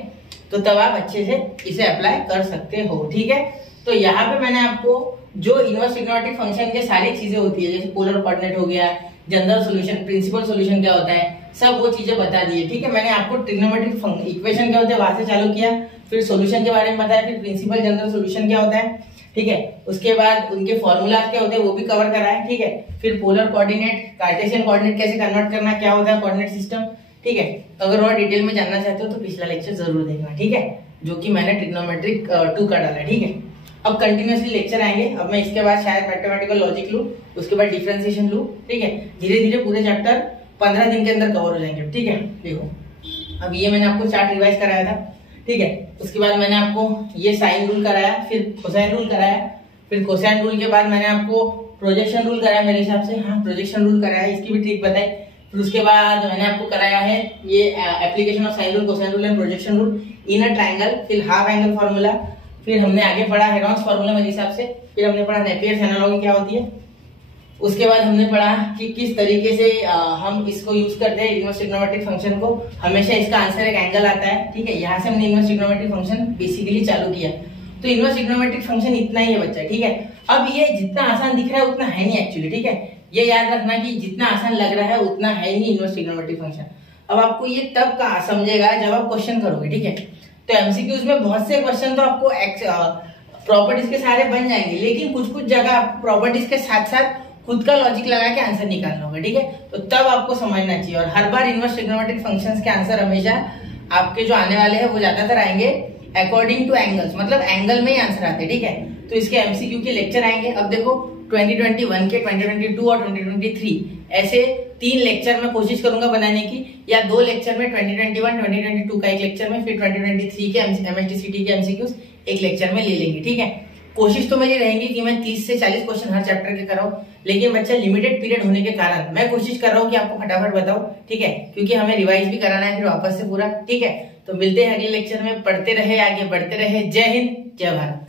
तो तब आप अच्छे से इसे अप्लाई कर सकते हो, ठीक है। तो यहाँ पे मैंने आपको जो इनवर्स ट्रिग्नोमेट्रिक फंक्शन के सारी चीजें होती है, जैसे पोलर कोऑर्डिनेट हो गया, जनरल सॉल्यूशन, प्रिंसिपल सॉल्यूशन क्या होता है, सब वो चीजें बता दी है, ठीक है। मैंने आपको ट्रिग्नोमेट्रिक इक्वेशन क्या होता है वहां से चालू किया, फिर सॉल्यूशन के बारे में बताया, फिर प्रिंसिपल जनरल सॉल्यूशन क्या होता है, ठीक है। उसके बाद उनके फॉर्मूलाज क्या होते हैं वो भी कवर करा है, ठीक है। फिर पोलर कोऑर्डिनेट, कार्टेशियन कोऑर्डिनेट कैसे कन्वर्ट करना, क्या होता है कोऑर्डिनेट सिस्टम, ठीक है। अगर और डिटेल में जानना चाहते हो तो पिछला लेक्चर जरूर देखना, ठीक है, जो कि मैंने ट्रिग्नोमेट्रिक 2 का डाला, ठीक है। अब कंटिन्यूअसली लेक्चर आएंगे। अब मैं इसके बाद शायद मैथमेटिकल लॉजिक लूं, उसके बाद डिफरेंशिएशन लूं, ठीक है। धीरे धीरे पूरे चैप्टर 15 दिन के अंदर कवर हो जाएंगे, ठीक है। देखो अब ये मैंने आपको चार्ट रिवाइज कराया था, ठीक है। उसके बाद मैंने आपको ये साइन रूल कराया, फिर कोसाइन रूल कराया, फिर कोसाइन रूल के बाद मैंने आपको प्रोजेक्शन रूल कराया मेरे हिसाब से, हाँ प्रोजेक्शन रूल कराया, इसकी भी ट्रिक बताई। फिर उसके बाद मैंने आपको कराया है ये application of sine rule, cosine rule and projection rule in a triangle, फिर हाफ एंगल फार्मूला, फिर हमने आगे पढ़ा हेरॉन्स फार्मूला मेरे हिसाब से, फिर हमने पढ़ा नेपियर्स एनालॉजी क्या होती है। उसके बाद हमने पढ़ा कि किस तरीके से हम इसको यूज करते हैं इनवर्स ट्रिग्नोमेट्रिक फंक्शन को। हमेशा इसका आंसर एक एंगल आता है, ठीक है। यहाँ से हमने इनवर्स ट्रिग्नोमेट्रिक फंक्शन बेसिकली चालू किया। तो इनवर्स ट्रिग्नोमेट्रिक फंक्शन इतना ही है बच्चा, ठीक है। अब ये जितना आसान दिख रहा है उतना है नहीं एक्चुअली, ठीक है। ये याद रखना कि जितना आसान लग रहा है उतना है नहीं इनवर्स ट्रिग्नोमेट्रिक फंक्शन। अब आपको ये तब का समझेगा जब आप क्वेश्चन करोगे, ठीक है। तो एमसीक्यूज में बहुत से क्वेश्चन तो आपको प्रॉपर्टीज के सारे बन जाएंगे, लेकिन कुछ कुछ जगह आपको प्रॉपर्टीज के साथ साथ खुद का लॉजिक लगा के आंसर निकालना होगा, ठीक है। तो तब आपको समझना चाहिए। और हर बार इनवर्स ट्रिग्नोमेट्रिक फंक्शंस के आंसर हमेशा आपके जो आने वाले हैं वो ज्यादातर आएंगे अकॉर्डिंग टू एंगल्स, मतलब एंगल में ही आंसर आते हैं, ठीक है। तो इसके एमसीक्यू के लेक्चर आएंगे। अब देखो 2021 के, 2022 और 2023 ऐसे 3 लेक्चर में कोशिश करूंगा बनाने की, या 2 लेक्चर में 2021, 2022 का एक लेक्चर में, फिर 2023 के एमएसटीसीटी के एमसीक्यूज एक लेक्चर में ले लेंगे, ठीक है। कोशिश तो मेरी रहेगी कि मैं 30 से 40 क्वेश्चन हर चैप्टर के कराऊं, लेकिन बच्चा लिमिटेड पीरियड होने के कारण मैं कोशिश कर रहा हूं कि आपको फटाफट बताऊं, ठीक है, क्योंकि हमें रिवाइज भी कराना है फिर वापस से पूरा, ठीक है। तो मिलते हैं अगले लेक्चर में। पढ़ते रहे, आगे बढ़ते रहे। जय हिंद, जय भारत।